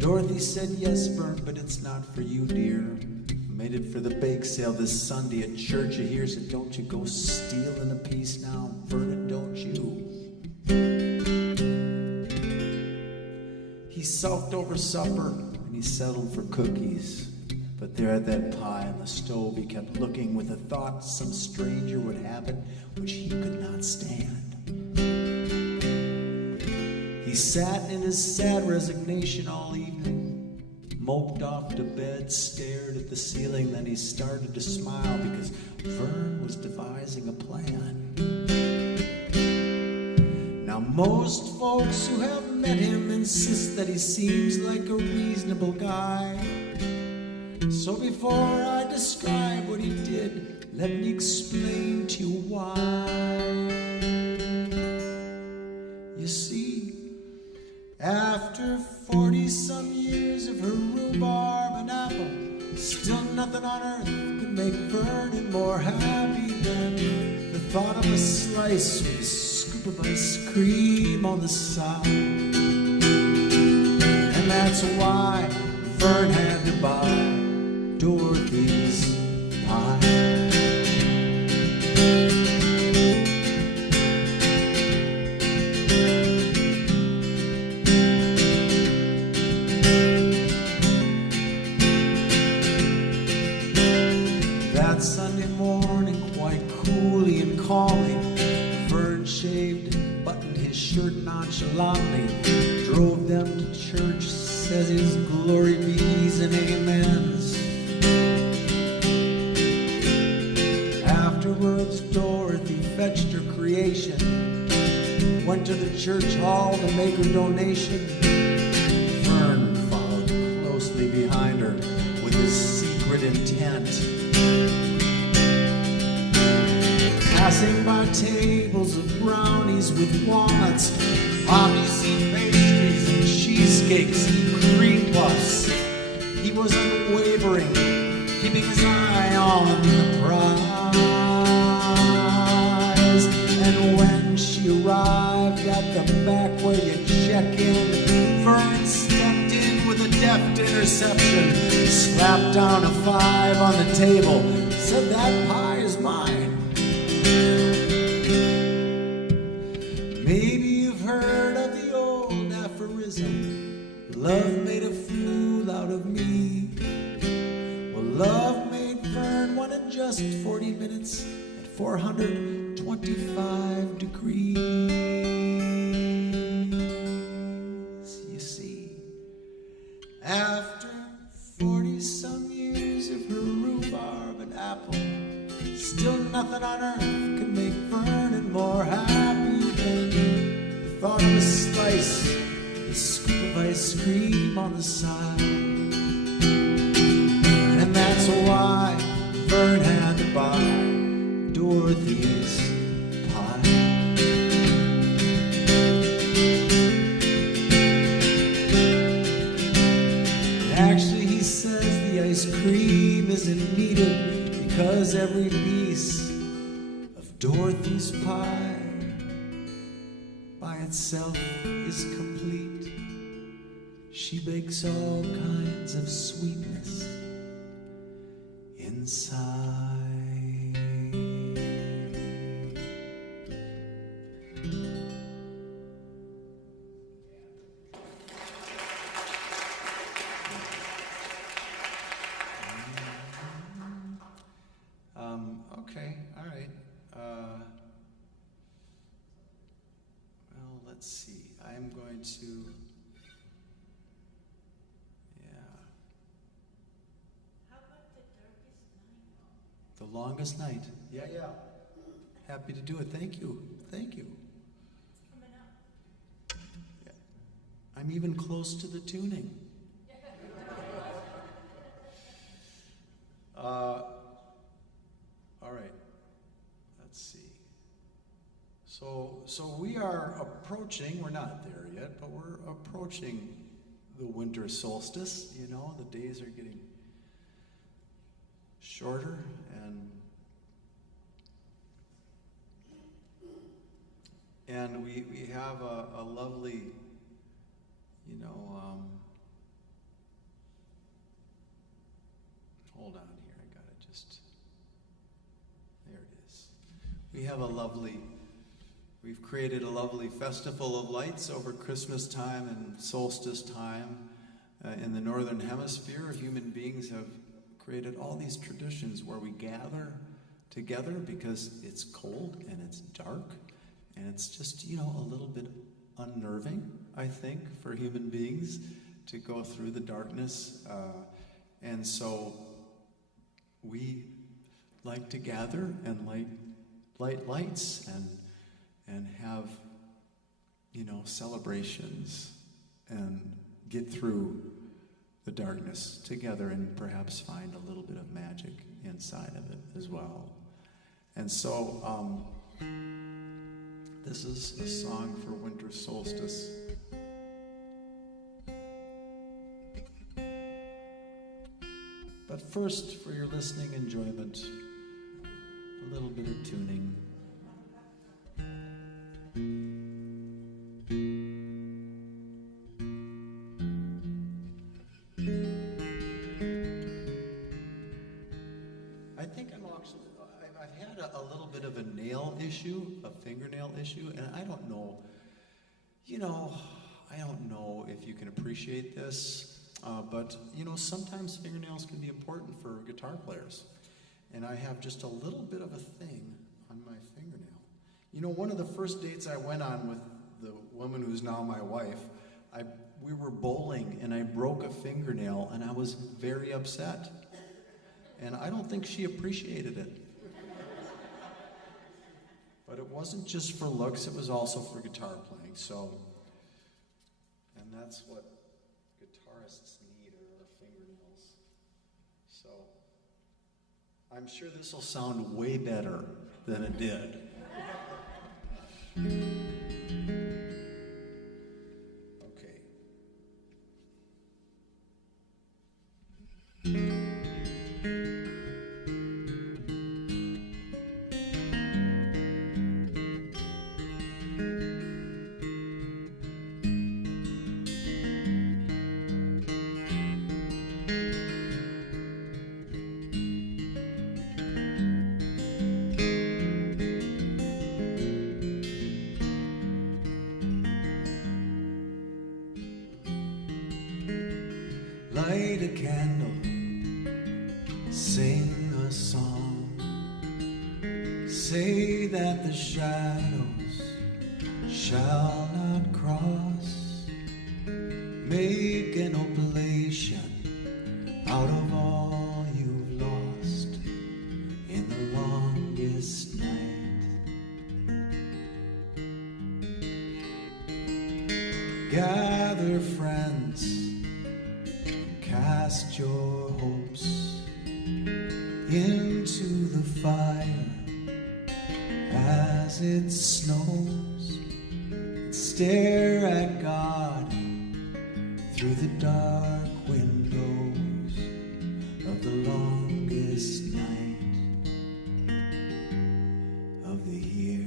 Dorothy said, yes, Bert, but it's not for you, dear. Made it for the bake sale this Sunday at church. You hear, so don't you go stealing a piece now. Burn it, don't you? He sulked over supper and he settled for cookies. But there at that pie on the stove, he kept looking with the thought some stranger would have it, which he could not stand. He sat in his sad resignation all evening, moped off to bed, stared at the ceiling, then he started to smile because Vern was devising a plan. Now most folks who have met him insist that he seems like a reasonable guy. So before I describe what he did, let me explain to you why. You see, after 40-some years of her rhubarb and apple, still nothing on earth could make Vernon more happy than the thought of a slice with a scoop of ice cream on the side. And that's why Vern had to buy Dorothy's pie. That Sunday morning, quite coolly and calmly, Vern shaved and buttoned his shirt nonchalantly, drove them to church, says his glory be's and amens. Afterwards, Dorothy fetched her creation, went to the church hall to make her donation. Vern followed closely behind her with his secret intent. Passing by tables of brownies with walnuts, poppy seed pastries and cheesecakes and cream puffs, he was unwavering, keeping his eye on the prize. And when she arrived at the back where you check in, Vern stepped in with a deft interception, slapped down a 5 on the table, said that pie is mine. Maybe you've heard of the old aphorism, love made a fool out of me. Well, love made Vern one in just 40 minutes at 425 degrees. You see, after 40-some years of her rhubarb and apple, still nothing on earth could make Vernon more happy than the thought of a slice, a scoop of ice cream on the side. And that's why Vern had to buy Dorothy's pie. Actually, he says the ice cream isn't needed because every piece of Dorothy's pie by itself is complete. She bakes all kinds of sweetness inside. Okay, all right. Well, let's see. I'm going to, How about the darkest night? the longest night. Yeah. Happy to do it. Thank you. Thank you. Coming up. Yeah. I'm even close to the tuning. All right. Let's see. So we are approaching, we're not there yet, but we're approaching the winter solstice. You know, the days are getting shorter, and we have a lovely, you know, hold on here, I gotta just, there it is. We have a lovely We've created a lovely festival of lights over Christmas time and solstice time. In the Northern Hemisphere, human beings have created all these traditions where we gather together because it's cold and it's dark and it's just, a little bit unnerving, I think, for human beings to go through the darkness. And so we like to gather and light lights and have, celebrations and get through the darkness together and perhaps find a little bit of magic inside of it as well. And so this is a song for winter solstice. But first, for your listening enjoyment, a little bit of tuning. I think I've had a little bit of a nail issue, a fingernail issue, and I don't know, I don't know if you can appreciate this, but, sometimes fingernails can be important for guitar players. And I have just a little bit of a thing on my fingernail. One of the first dates I went on with the woman who's now my wife, we were bowling and I broke a fingernail and I was very upset. And I don't think she appreciated it. But it wasn't just for looks, it was also for guitar playing. And that's what guitarists need are our fingernails. So I'm sure this will sound way better than it did. Okay. Light a candle, sing a song, say that the shadows shall not cross, make an oblation out of all you've lost in the longest night. Gather friends, cast your hopes into the fire as it snows. Stare at God through the dark windows of the longest night of the year.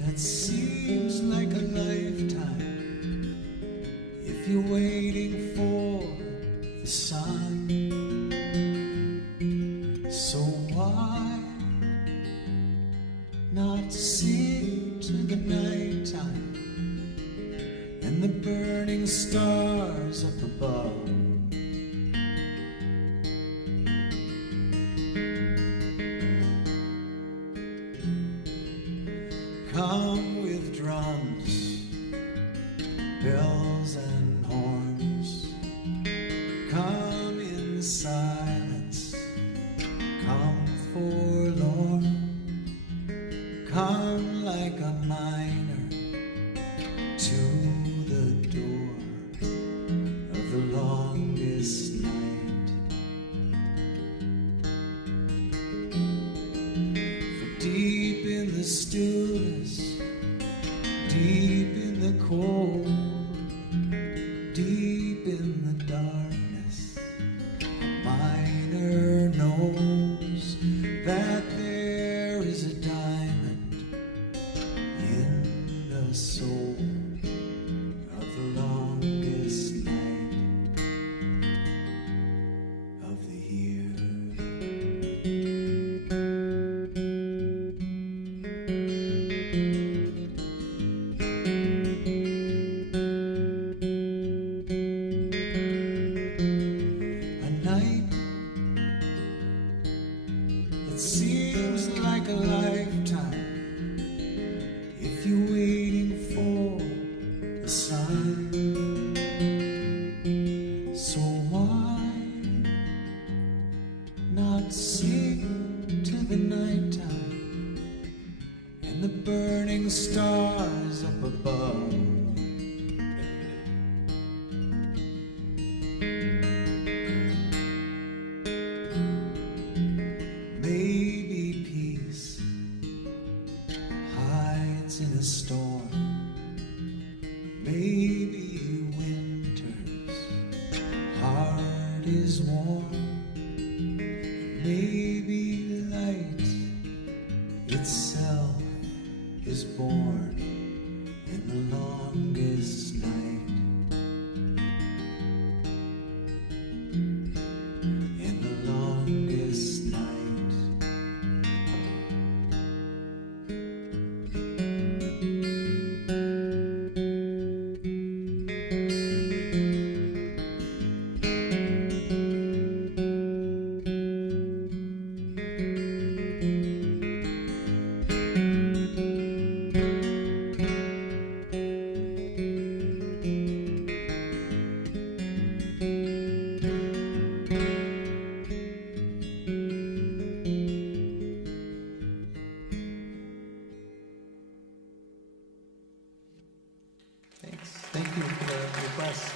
That seems like a lifetime if you're waiting for the sun. So why not sing to the nighttime and the burning stars up above? Come with drums, bells and horns. Come in silence, come forlorn. Come like a miner to the door of the longest night. For deep in the stillness, deep in the cold, deep in the darkness, a miner knows that there is a diamond Thank you for the request.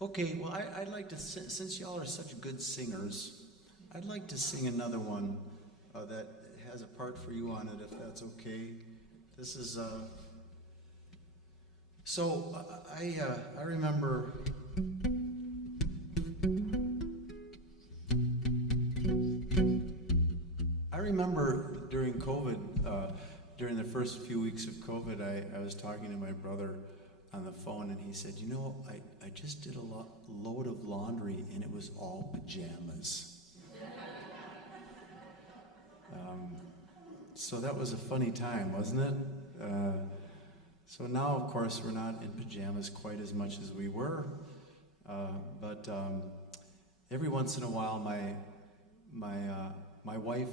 Okay, well, I'd like to, since y'all are such good singers, I'd like to sing another one that has a part for you on it, if that's okay. This is, so I remember, during COVID, during the first few weeks of COVID, I was talking to my brother on the phone, and he said, you know, I just did a load of laundry, and it was all pajamas. So that was a funny time, wasn't it? So now, of course, we're not in pajamas quite as much as we were, but every once in a while, my wife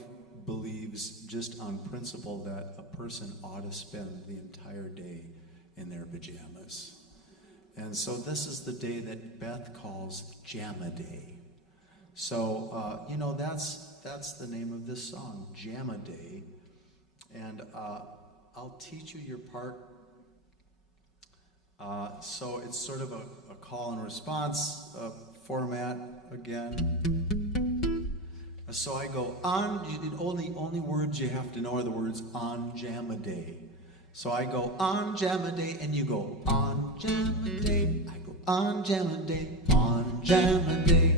believes just on principle that a person ought to spend the entire day in their pajamas. And so this is the day that Beth calls Jamma Day. So, you know, that's the name of this song, Jamma Day. And I'll teach you your part. So it's sort of a call and response format again. So I go on, only words you have to know are the words on Jamma Day. So I go on Jamma Day, and you go on Jamma Day. I go on Jamma Day, on Jamma Day,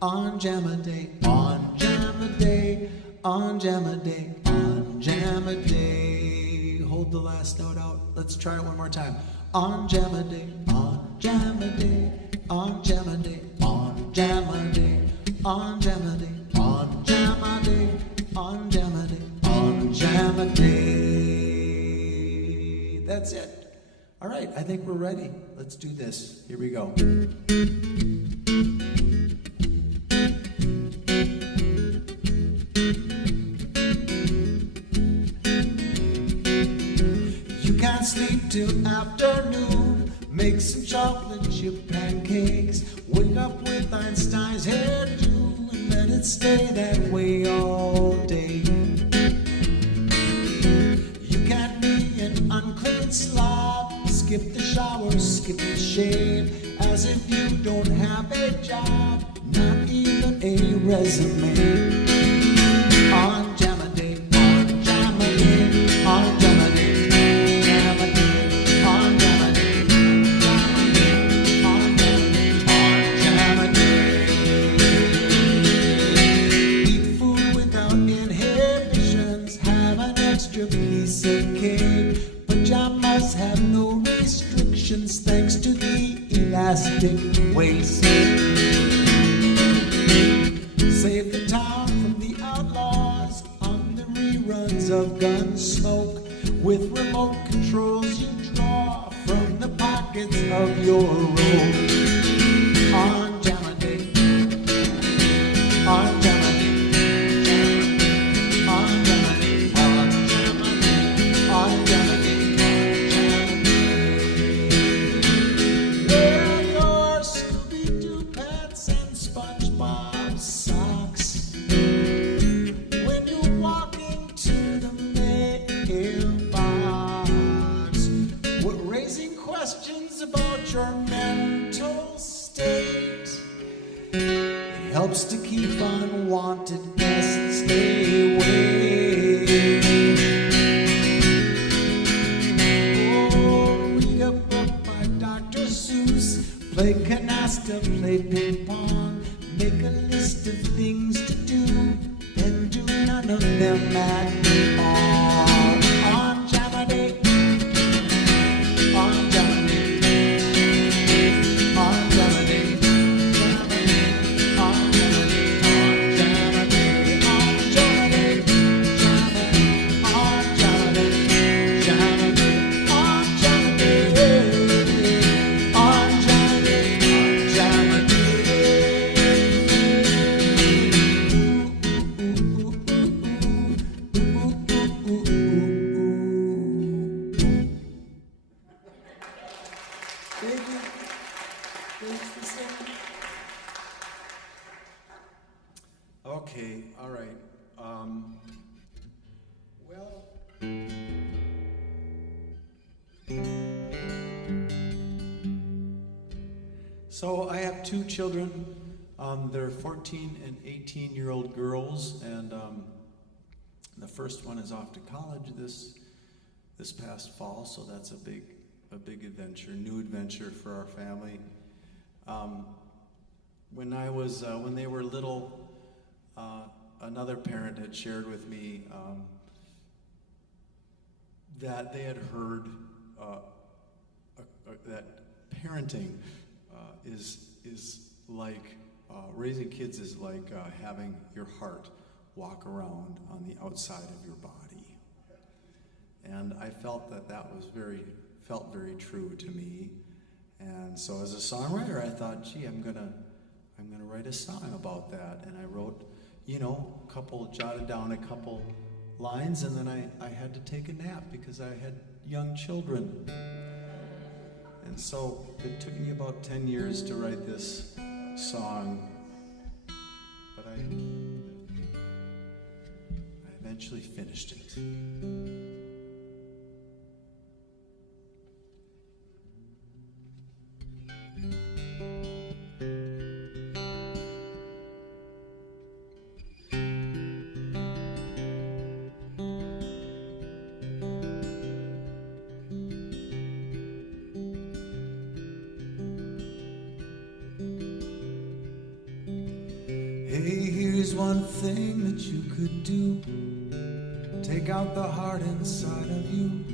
on Jamma Day, on Jamma Day, on Jamma Day, on Jamma Day. Hold the last note out. Let's try it one more time. On Jamma Day, on Jamma Day, on Jamma Day, on Jamma Day, on Jamma Day, on Jamma Day, on Jamma Day, on Jamma Day. That's it. All right, I think we're ready. Let's do this. Here we go. You can't sleep till afternoon. Make some chocolate chip pancakes. Wake up with Einstein's hairdo and let it stay that way all day. You can't be an unclean slob. Skip the shower, skip the shave, as if you don't have a job, not even a resume. On Jamma Day, on Jamma Day, on Jamma Day, Jamma Day, on Jamma Day, on Jamma Day. Eat food without inhibitions, have an extra piece of cake. Pajamas have no restrictions thanks to the elastic waist. Save the town from the outlaws on the reruns of Gunsmoke. With remote controls you draw from the pockets of your robe. On Jamma Day, on Jamma Day, on Jamma Day, on Jamma Day, on Jamma Day. Wear your Scooby-Doo pants and SpongeBob socks when you walk into the mailbox. We're raising questions about your mental state. It helps to keep unwanted guests away. Oh, read a book by Dr. Seuss. Play canasta, play ping pong. Make a list of things to do, then do none of them at all. On Jamma Day, on Jamma Day, on Jamma Day, Jamma Day, on Jamma Day, on Jamma Day, on Jamma Day, So I have two children. They're 14 and 18-year-old girls, and the first one is off to college this past fall, so that's a big adventure, new adventure for our family. When they were little, another parent had shared with me that they had heard that parenting is like raising kids is like having your heart walk around on the outside of your body, and I felt that felt very true to me. And so as a songwriter, I thought, gee, I'm gonna write a song about that. And I wrote, jotted down a couple lines, and then I had to take a nap because I had young children. And so it took me about 10 years to write this song, but I eventually finished it. Hey, here's one thing that you could do. Take out the heart inside of you,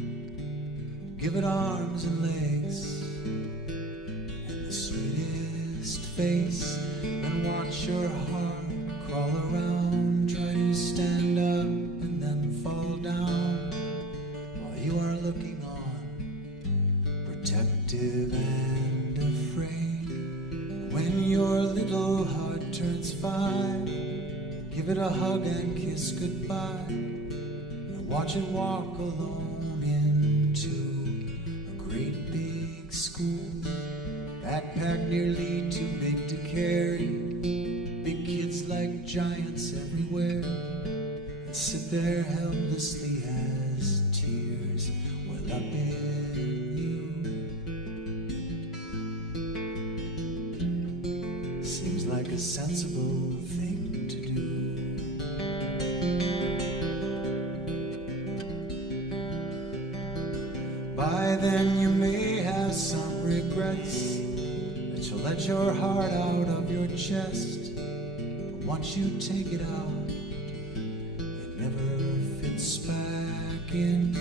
give it arms and legs and the sweetest face, and watch your heart crawl around. Try to stand up and then fall down while you are looking on, protective and afraid. When your little heart turns 5, give it a hug and kiss goodbye, and watch it walk alone into a great big school. Backpack nearly too big to carry, big kids like giants everywhere, and sit there helplessly as tears well up in you. Seems like a sensible thing to do. By then you may have some regrets that you'll let your heart out of your chest. But once you take it out, it never fits back in,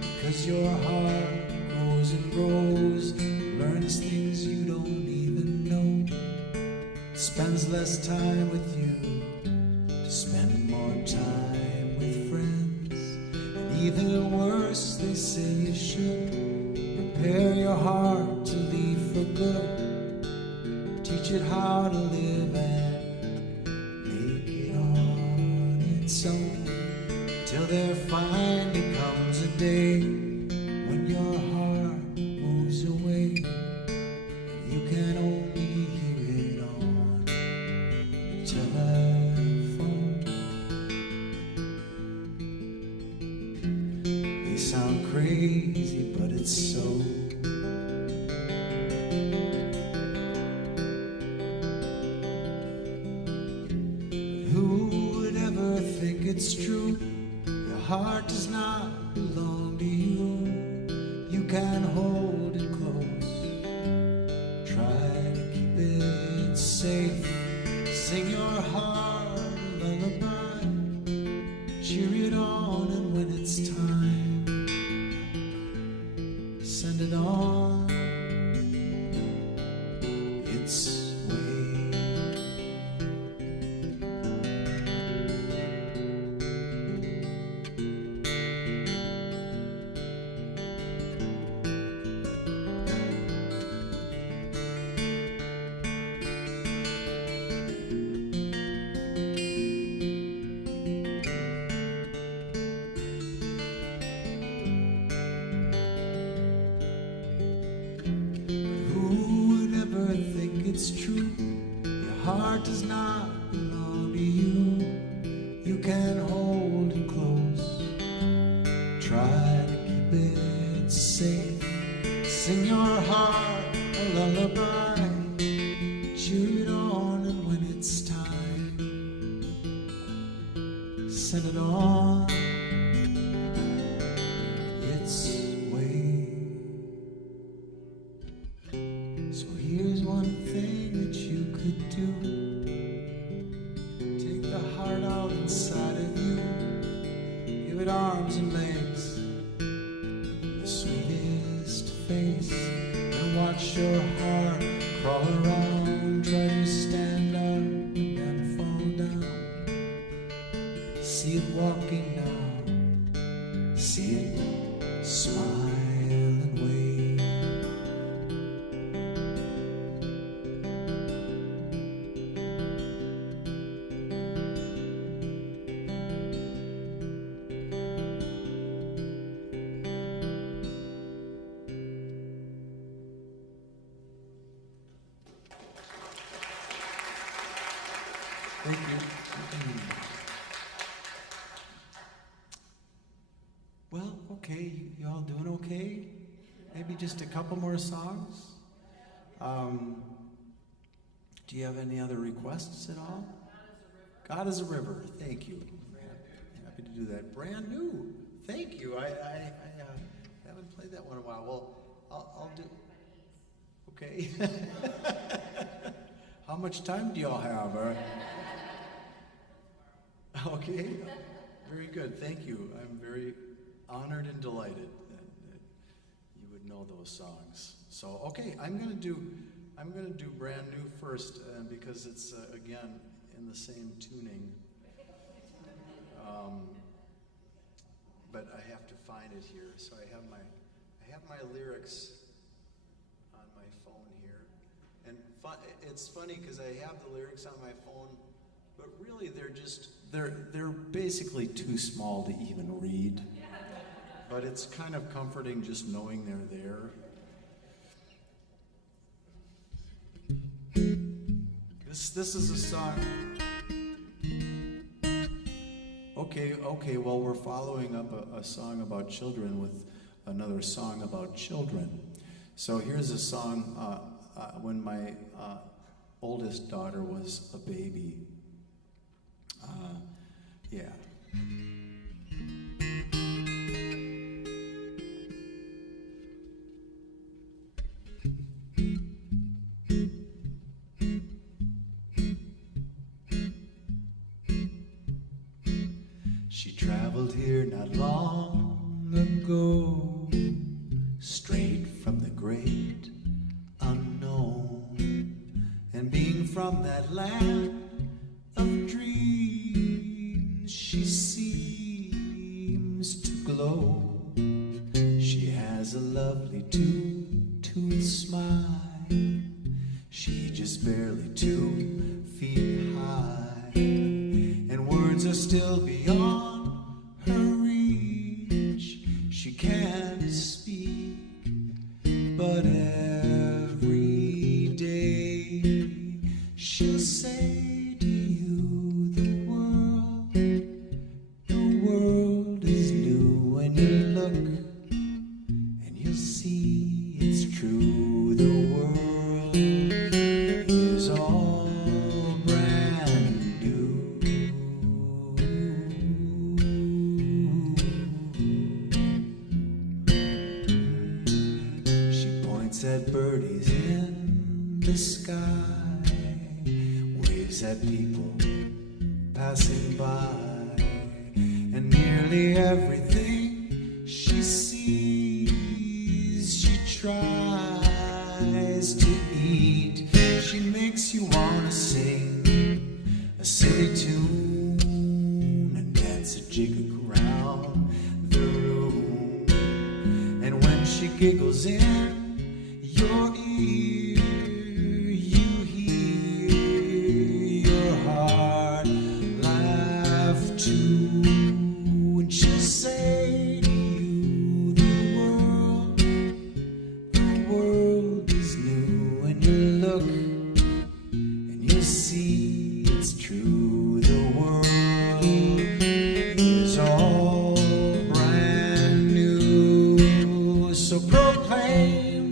because your heart grows and grows, learns things you don't even know, spends less time with you to spend more time with friends. And even worse, they say you should prepare your heart to leave for good, teach it how to live and make it on its own, till there finally comes a day when your heart moves away, and you can only hear it on the telephone. They sound crazy, but it's so. It's true, your heart does not belong to you. You can hold it close, try to keep it safe. Sing your heart a lullaby, cheer it on, and when it's time, send it on its way. It's true, your heart does not belong to you. You can hold it close, try to keep it safe. Sing your heart a lullaby, it on its way. So here's one thing that you could do. Take the heart out inside of you, give it arms and legs, the sweetest face, and watch your heart crawl around. Try to stand up and then fall down. See it walking now, see it smile and wave. Thank you. Well, okay, you all doing okay? Maybe just a couple more songs? Do you have any other requests at all? God is a river. Thank you. Happy to do that. Brand new. Thank you. I haven't played that one in a while. Well, I'll do. Okay. How much time do y'all have? Okay. Very good. Thank you. I'm very honored and delighted that you would know those songs. So, okay, I'm gonna do Brand New first because it's again in the same tuning. But I have to find it here. So I have my lyrics on my phone here, and it's funny because I have the lyrics on my phone, but really they're basically too small to even read. But it's kind of comforting just knowing they're there. This is a song. Okay, well, we're following up a song about children with another song about children. So here's a song when my oldest daughter was a baby. Yeah. She traveled here not long ago, straight from the great unknown. And being from that land of dreams, she seems to glow. She has a lovely two-toothed smile. She just barely 2 feet high, and words are still beyond her reach. She can't speak, but every day she'll say to you, the world is new. When you look and you'll see it's true. The world is all brand new. She points at birdies in the sky, waves at people passing by, and nearly everything she sees, she tries to eat. She makes you wanna sing a silly tune and dance a jig around the room. And when she giggles in your ear, you hear your heart laugh too. And she'll say to you, the world is new. And you look and you'll see it's true. The world is all brand new. So proclaim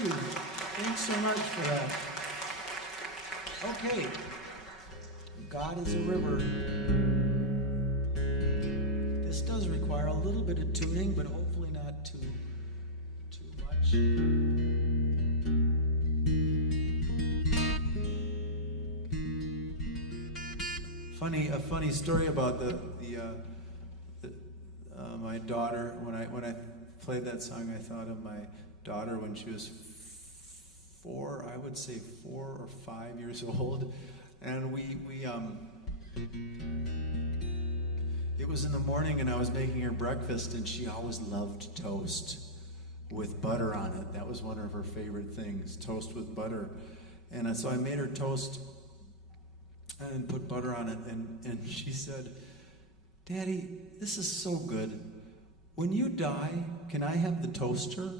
Thank you. Thanks so much for that. Okay. God is a river. This does require a little bit of tuning, but hopefully not too much. A funny story about my daughter. When I played that song, I thought of my daughter when she was 4. I would say 4 or 5 years old, and it was in the morning, and I was making her breakfast, and she always loved toast with butter on it. That was one of her favorite things, toast with butter. And so I made her toast and put butter on it, and she said, "Daddy, this is so good. When you die, can I have the toaster?"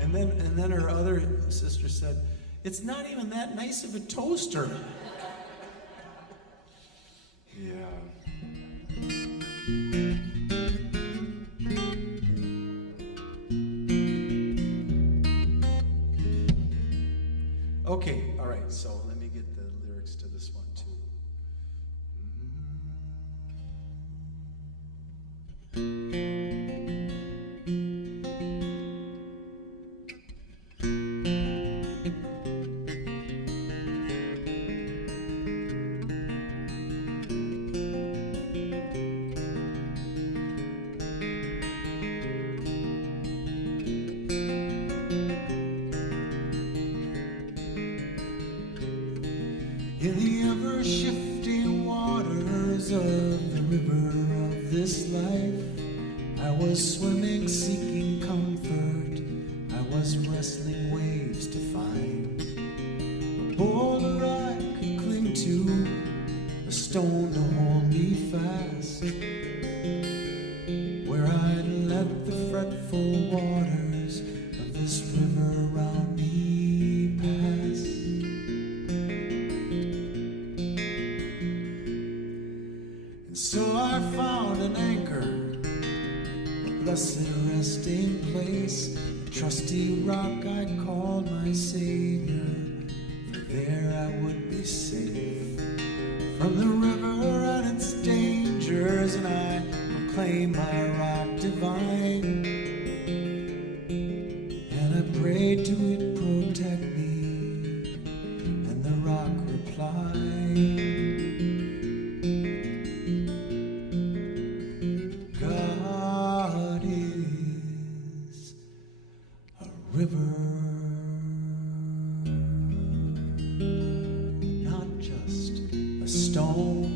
And then her other sister said, "It's not even that nice of a toaster." Yeah. Okay, all right, so let me get the lyrics to this one too. In the ever-shifting waters of the river of this life, I was swimming, seeking comfort. I was wrestling waves to find a boulder I could cling to, a stone to hold me fast, where I'd let the fretful waters of this river around me pass. So I found an anchor, a blessed resting place, a trusty rock I called my Savior, for there I would be safe from the river and its dangers, and I proclaim my rock divine, and I prayed to it protect me, and the rock replied, river, not just a stone.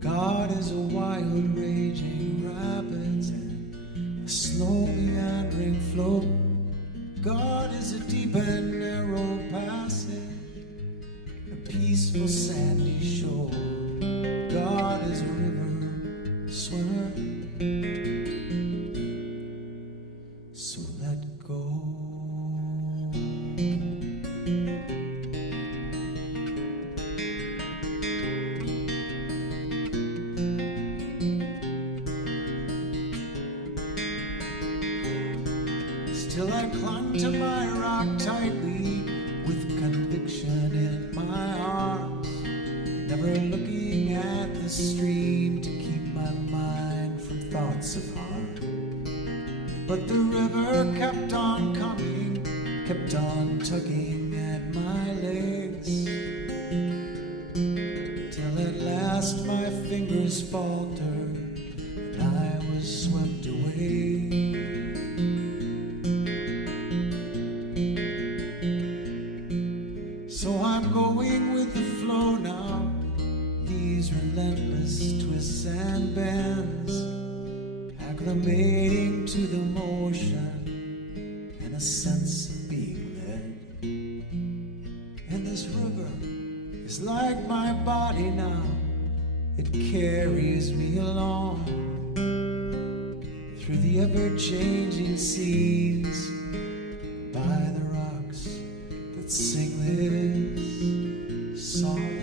God is a wild raging rapids and a slow meandering flow. God is a deep and narrow passage, a peaceful sandy shore. God is a river swimmer. So let go. Still I clung to my rock tightly, with conviction in my arms, never looking at the stream to keep my mind from thoughts of harm. But the river kept on coming, kept on tugging at my legs, till at last my fingers faltered and I was swept away. So I'm going with the flow now, these relentless twists and bends, acclimating to the motion and a sense of being led. And this river is like my body now, it carries me along through the ever-changing seas, by the rocks that sing this song.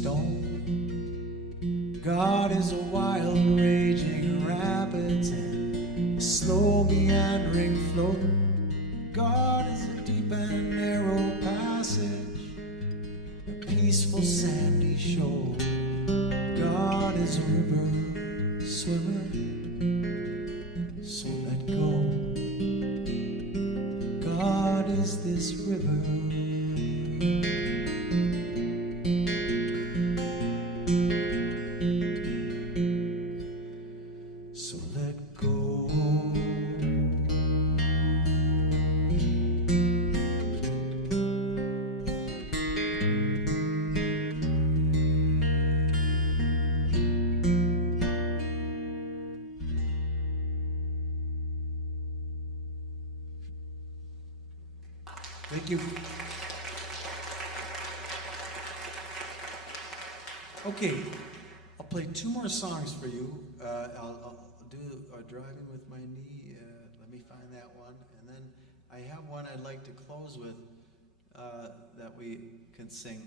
stone. God is a wild raging rapids and a slow meandering flow. God is a deep and narrow passage, a peaceful sandy shore. God is a river swimmer, so let go. God is this river. So let go. Thank you. Okay, I'll play two more songs for you. I'll do Driving with My Knee. Let me find that one. And then I have one I'd like to close with that we can sing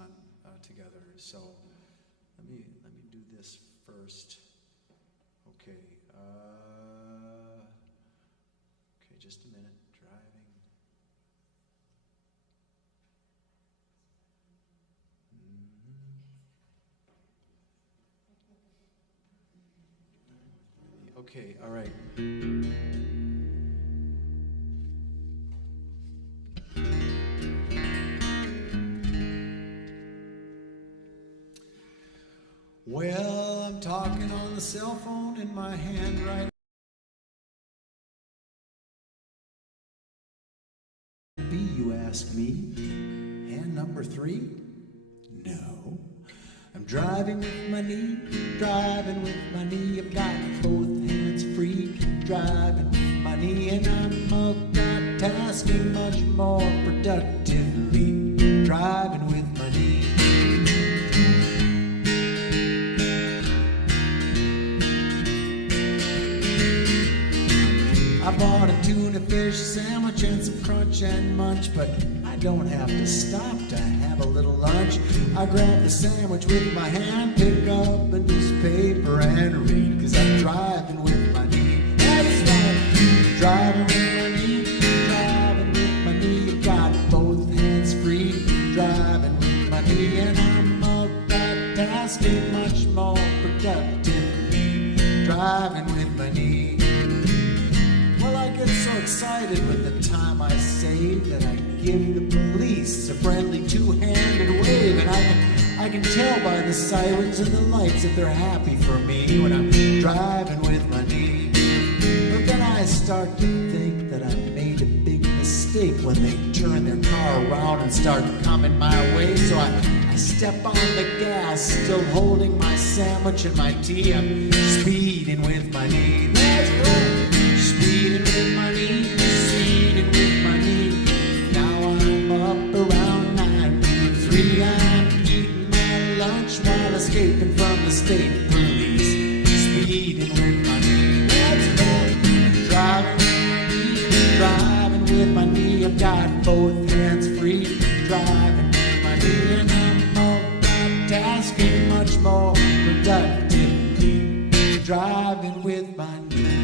on together. So let me do this first. Okay. Okay, just a minute. Driving. Okay, all right. Well, I'm talking on the cell phone in my hand right B, you ask me. Hand number 3? No. I'm driving with my knee, driving with my knee. I've got both hands free, driving with my knee. And I'm multitasking much more productively, driving with my knee. I bought a tuna fish sandwich and some crunch and munch, but I don't have to stop to have a little lunch. I grab the sandwich with my hand, pick up a newspaper and read, 'cause I'm driving with my knee. That's right, driving with my knee, driving with my knee. I've got both hands free, driving with my knee. And I'm multitasking much more productively, driving with my knee. Well, I get so excited with the time I save that I give the police a friendly two-handed wave. And I can tell by the sirens and the lights if they're happy for me when I'm driving with my knee. But then I start to think that I made a big mistake when they turn their car around and start coming my way. So I step on the gas, still holding my sandwich and my tea. I'm speeding with my knee. That's right. Speeding with my knee, speeding with my knee. Now I'm up around 9:03. I'm eating my lunch while escaping from the state police. Speeding with my knee. That's right. Driving with my knee, driving with my knee. I've got both hands free, driving with my knee. And I'm multitasking much more productively, driving with my knee.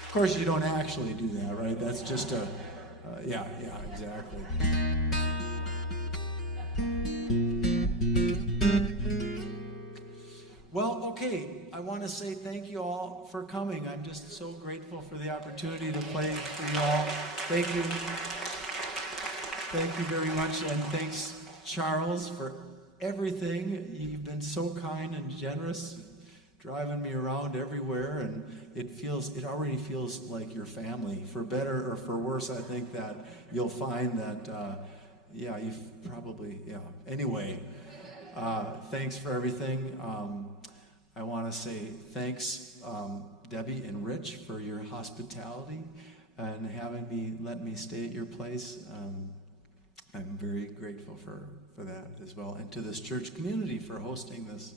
Of course, you don't actually do that, right? That's just a, yeah, exactly. Well, okay, I want to say thank you all for coming. I'm just so grateful for the opportunity to play for you all. Thank you. Thank you very much, and thanks, Charles, for everything. You've been so kind and generous, driving me around everywhere, and it already feels like your family. For better or for worse, I think that you'll find that, you've probably, Anyway, thanks for everything. I want to say thanks, Debbie and Rich, for your hospitality and let me stay at your place. I'm very grateful for that as well. And to this church community for hosting this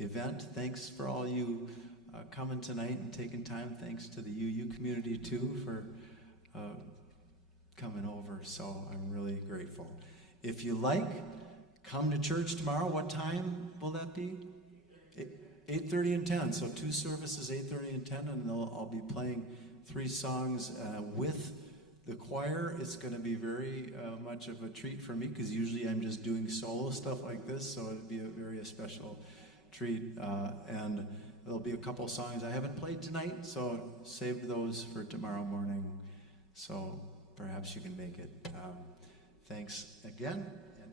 event. Thanks for all you coming tonight and taking time. Thanks to the UU community too for coming over. So I'm really grateful. If you like, come to church tomorrow. What time will that be? 8:30 and 10. So 2 services, 8:30 and 10, and I'll be playing 3 songs with the choir. It's going to be very much of a treat for me because usually I'm just doing solo stuff like this, so it'll be a very special treat. And there'll be a couple songs I haven't played tonight, so saved those for tomorrow morning. So perhaps you can make it. Thanks again. And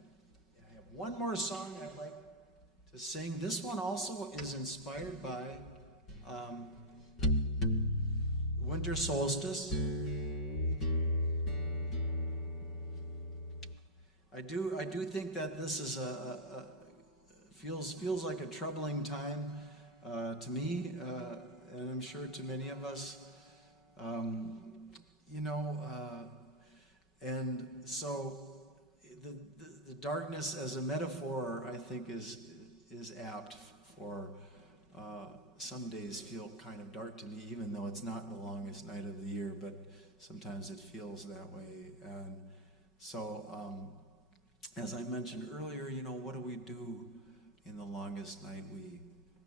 I have one more song I'd like to sing. This one also is inspired by winter solstice. I do think that this is feels like a troubling time to me, and I'm sure to many of us. And so the darkness as a metaphor, I think, is apt for some days feel kind of dark to me, even though it's not the longest night of the year, but sometimes it feels that way. And so, as I mentioned earlier, what do we do in the longest night? We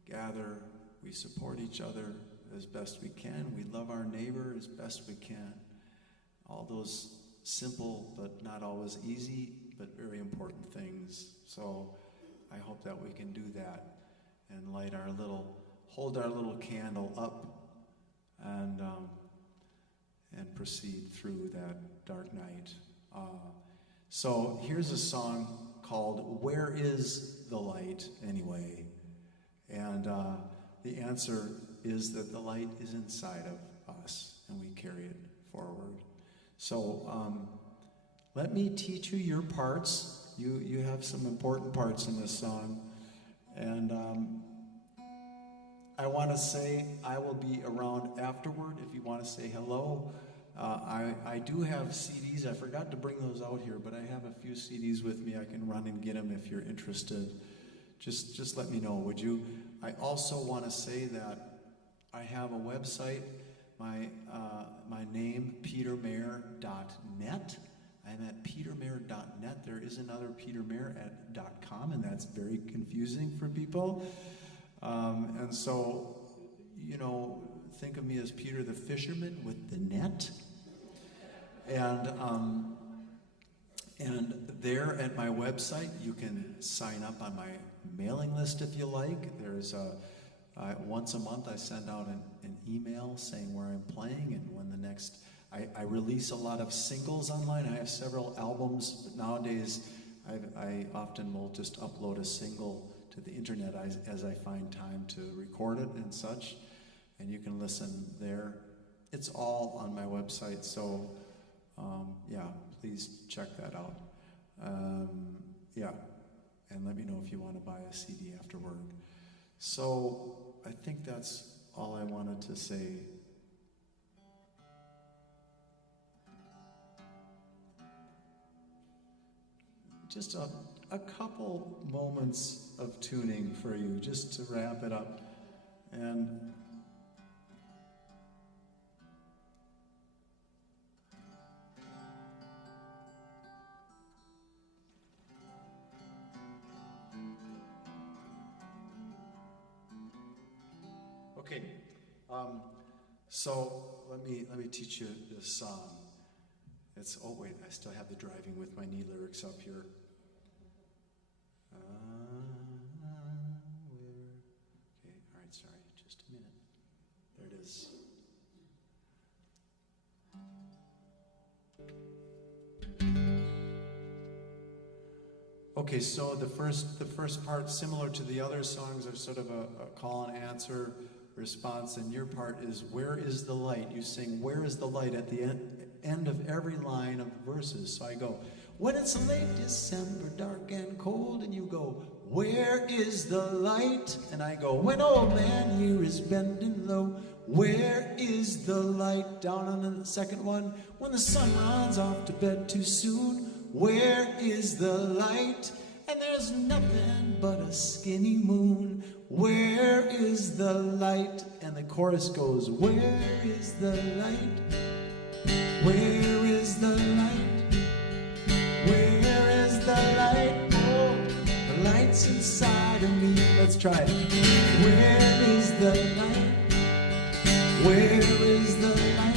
gather, we support each other as best we can, we love our neighbor as best we can. All those simple but not always easy, but very important things. So I hope that we can do that and hold our little candle up and proceed through that dark night. So here's a song called "Where Is the Light Anyway?" And the answer is that the light is inside of us and we carry it forward. So let me teach you your parts. You have some important parts in this song. And I want to say I will be around afterward if you want to say hello. I do have CDs. I forgot to bring those out here, but I have a few CDs with me. I can run and get them if you're interested. Just let me know, would you? I also want to say that I have a website. My name, petermayer.net. I'm at petermayer.net. There is another petermayer.com, and that's very confusing for people. And so, think of me as Peter the fisherman with the net. And there at my website, you can sign up on my mailing list if you like. There's once a month I send out an email saying where I'm playing and when the next. I release a lot of singles online. I have several albums, but nowadays I often will just upload a single to the internet as I find time to record it and such, and you can listen there. It's all on my website, so please check that out. And let me know if you want to buy a CD afterward. So I think that's all I wanted to say. Just a couple moments of tuning for you, just to wrap it up. And okay, so let me teach you this song. Oh wait, I still have the Driving with My Knee lyrics up here. Okay, all right, sorry, just a minute. There it is. Okay, so the first part, similar to the other songs, are sort of a call and answer response, and your part is "Where is the light?" You sing "Where is the light?" at the end of every line of verses. So I go, when it's late December, dark and cold, and you go, "Where is the light?" And I go, when old man here is bending low, "Where is the light?" Down on the second one, when the sun runs off to bed too soon, "Where is the light?" and there's nothing but a skinny moon. Where is the light? And the chorus goes, where is the light? Where is the light? Where is the light? Oh, the light's inside of me. Let's try it. Where is the light? Where is the light?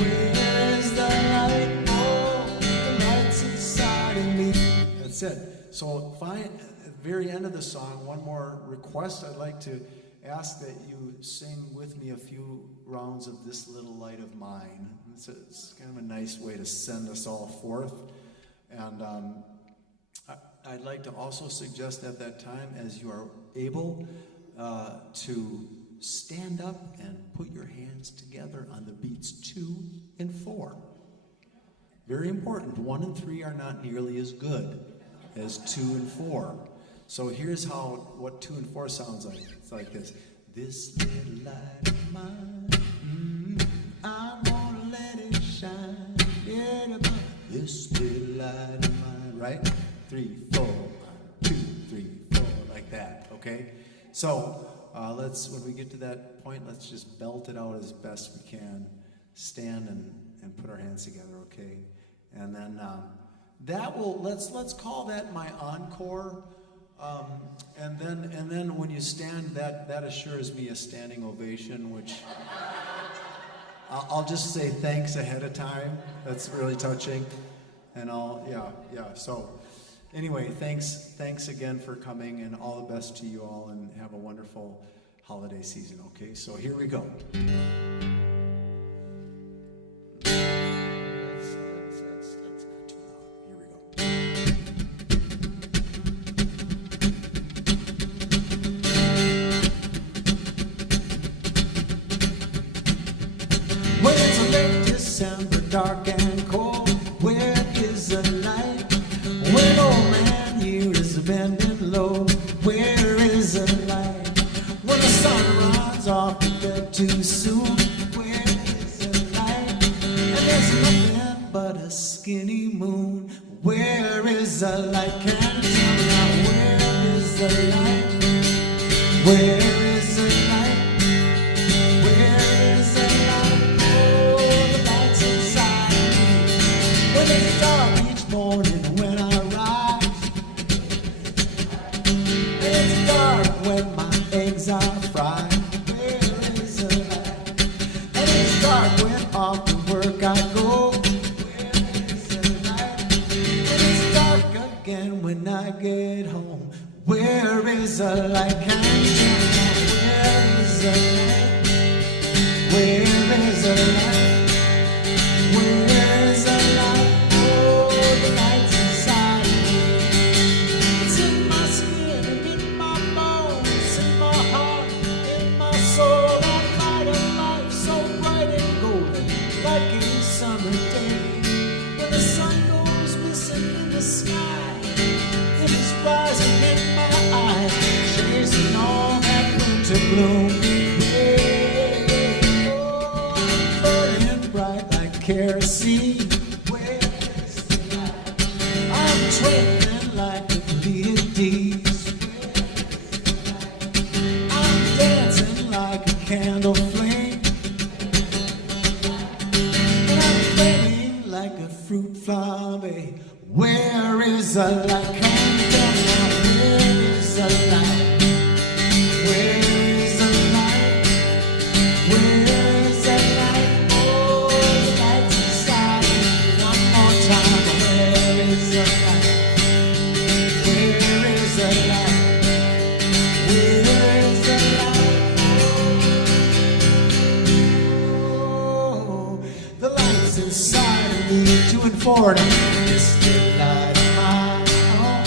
Where is the light? Oh, the light's inside of me. That's it. So at the very end of the song, one more request. I'd like to ask that you sing with me a few rounds of This Little Light of Mine. It's kind of a nice way to send us all forth. And I'd like to also suggest at that time, as you are able, to stand up and put your hands together on the beats 2 and 4. Very important. 1 and 3 are not nearly as good as 2 and 4. So here's what 2 and 4 sounds like. It's like this. This little light of mine, I'm gonna let it shine. Yeah, this little light of mine, right? 3, 4, 1, 2, 3, 4, like that. Okay. So when we get to that point, let's just belt it out as best we can. Stand and put our hands together. Okay. And then let's call that my encore. And then when you stand, that assures me a standing ovation, which I'll just say thanks ahead of time. That's really touching. And So anyway, thanks again for coming, and all the best to you all, and have a wonderful holiday season. Okay, so here we go. Dark and cold, where is the light? When old man here is bending low, where is the light? When the sun runs off the bed too soon, where is the light? And there's nothing but a skinny moon. Where is the light? Can you tell me now? Where is the light? Where is the light? Where is the light? Oh, the light's inside me. When it's dark each morning when I rise, and it's dark when my eggs are fried. Where is the light? And it's dark when off to work I go. Where is the light? And it's dark again when I get home. Where is the light? Can you tell me now? Where is the light? Where is the light? Where is the light? Oh, the light's inside me. It's in my skin and in my bones, in my heart, in my soul. That light of life, so bright and golden, like a summer day. When the sun goes missing in the sky, it is rising in my eyes, chasing all that winter gloom. Kerosene, where is the light? I'm twinkling like the Pleiades. I'm dancing like a candle flame, and I'm flaming like a fruit flambe. Where is the light? Can you tell me now? Where is the light? Where is the light? Where is the light? To and forward, this little light of mine, oh,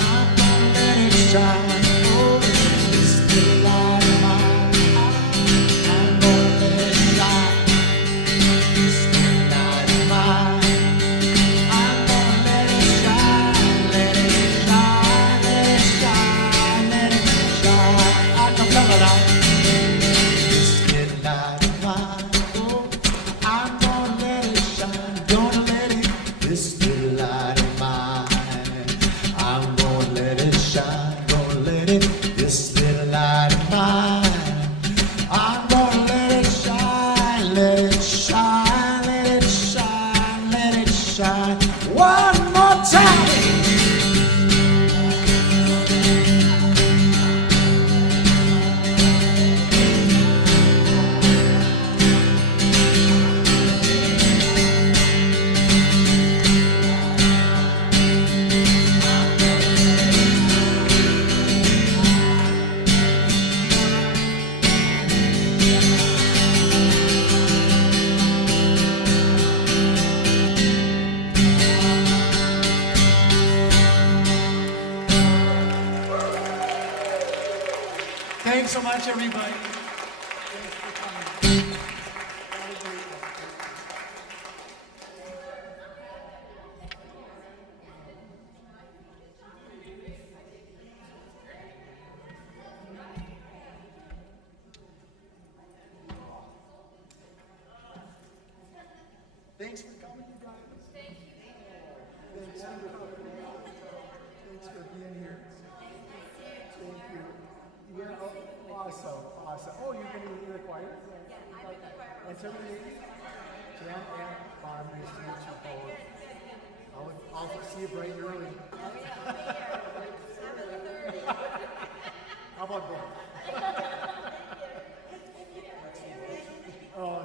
I'm gonna let it shine. Oh, this little light of mine, I'm gonna let it shine. This little light of mine, I'm gonna let it shine. Let it shine, let it shine, let it shine. I can feel it out. This little light of mine, oh, I'm gonna let it shine. Gonna let it, this little light. much, everybody. Thanks for coming, you guys. Thank you. Thanks for coming. Thanks for being here. Thank you. Yeah, oh, awesome, awesome. Oh, you're going to be in the choir? Yeah, I'm in the choir. What's your name? Jan and Bob, nice to meet you both. I'll see you bright and early.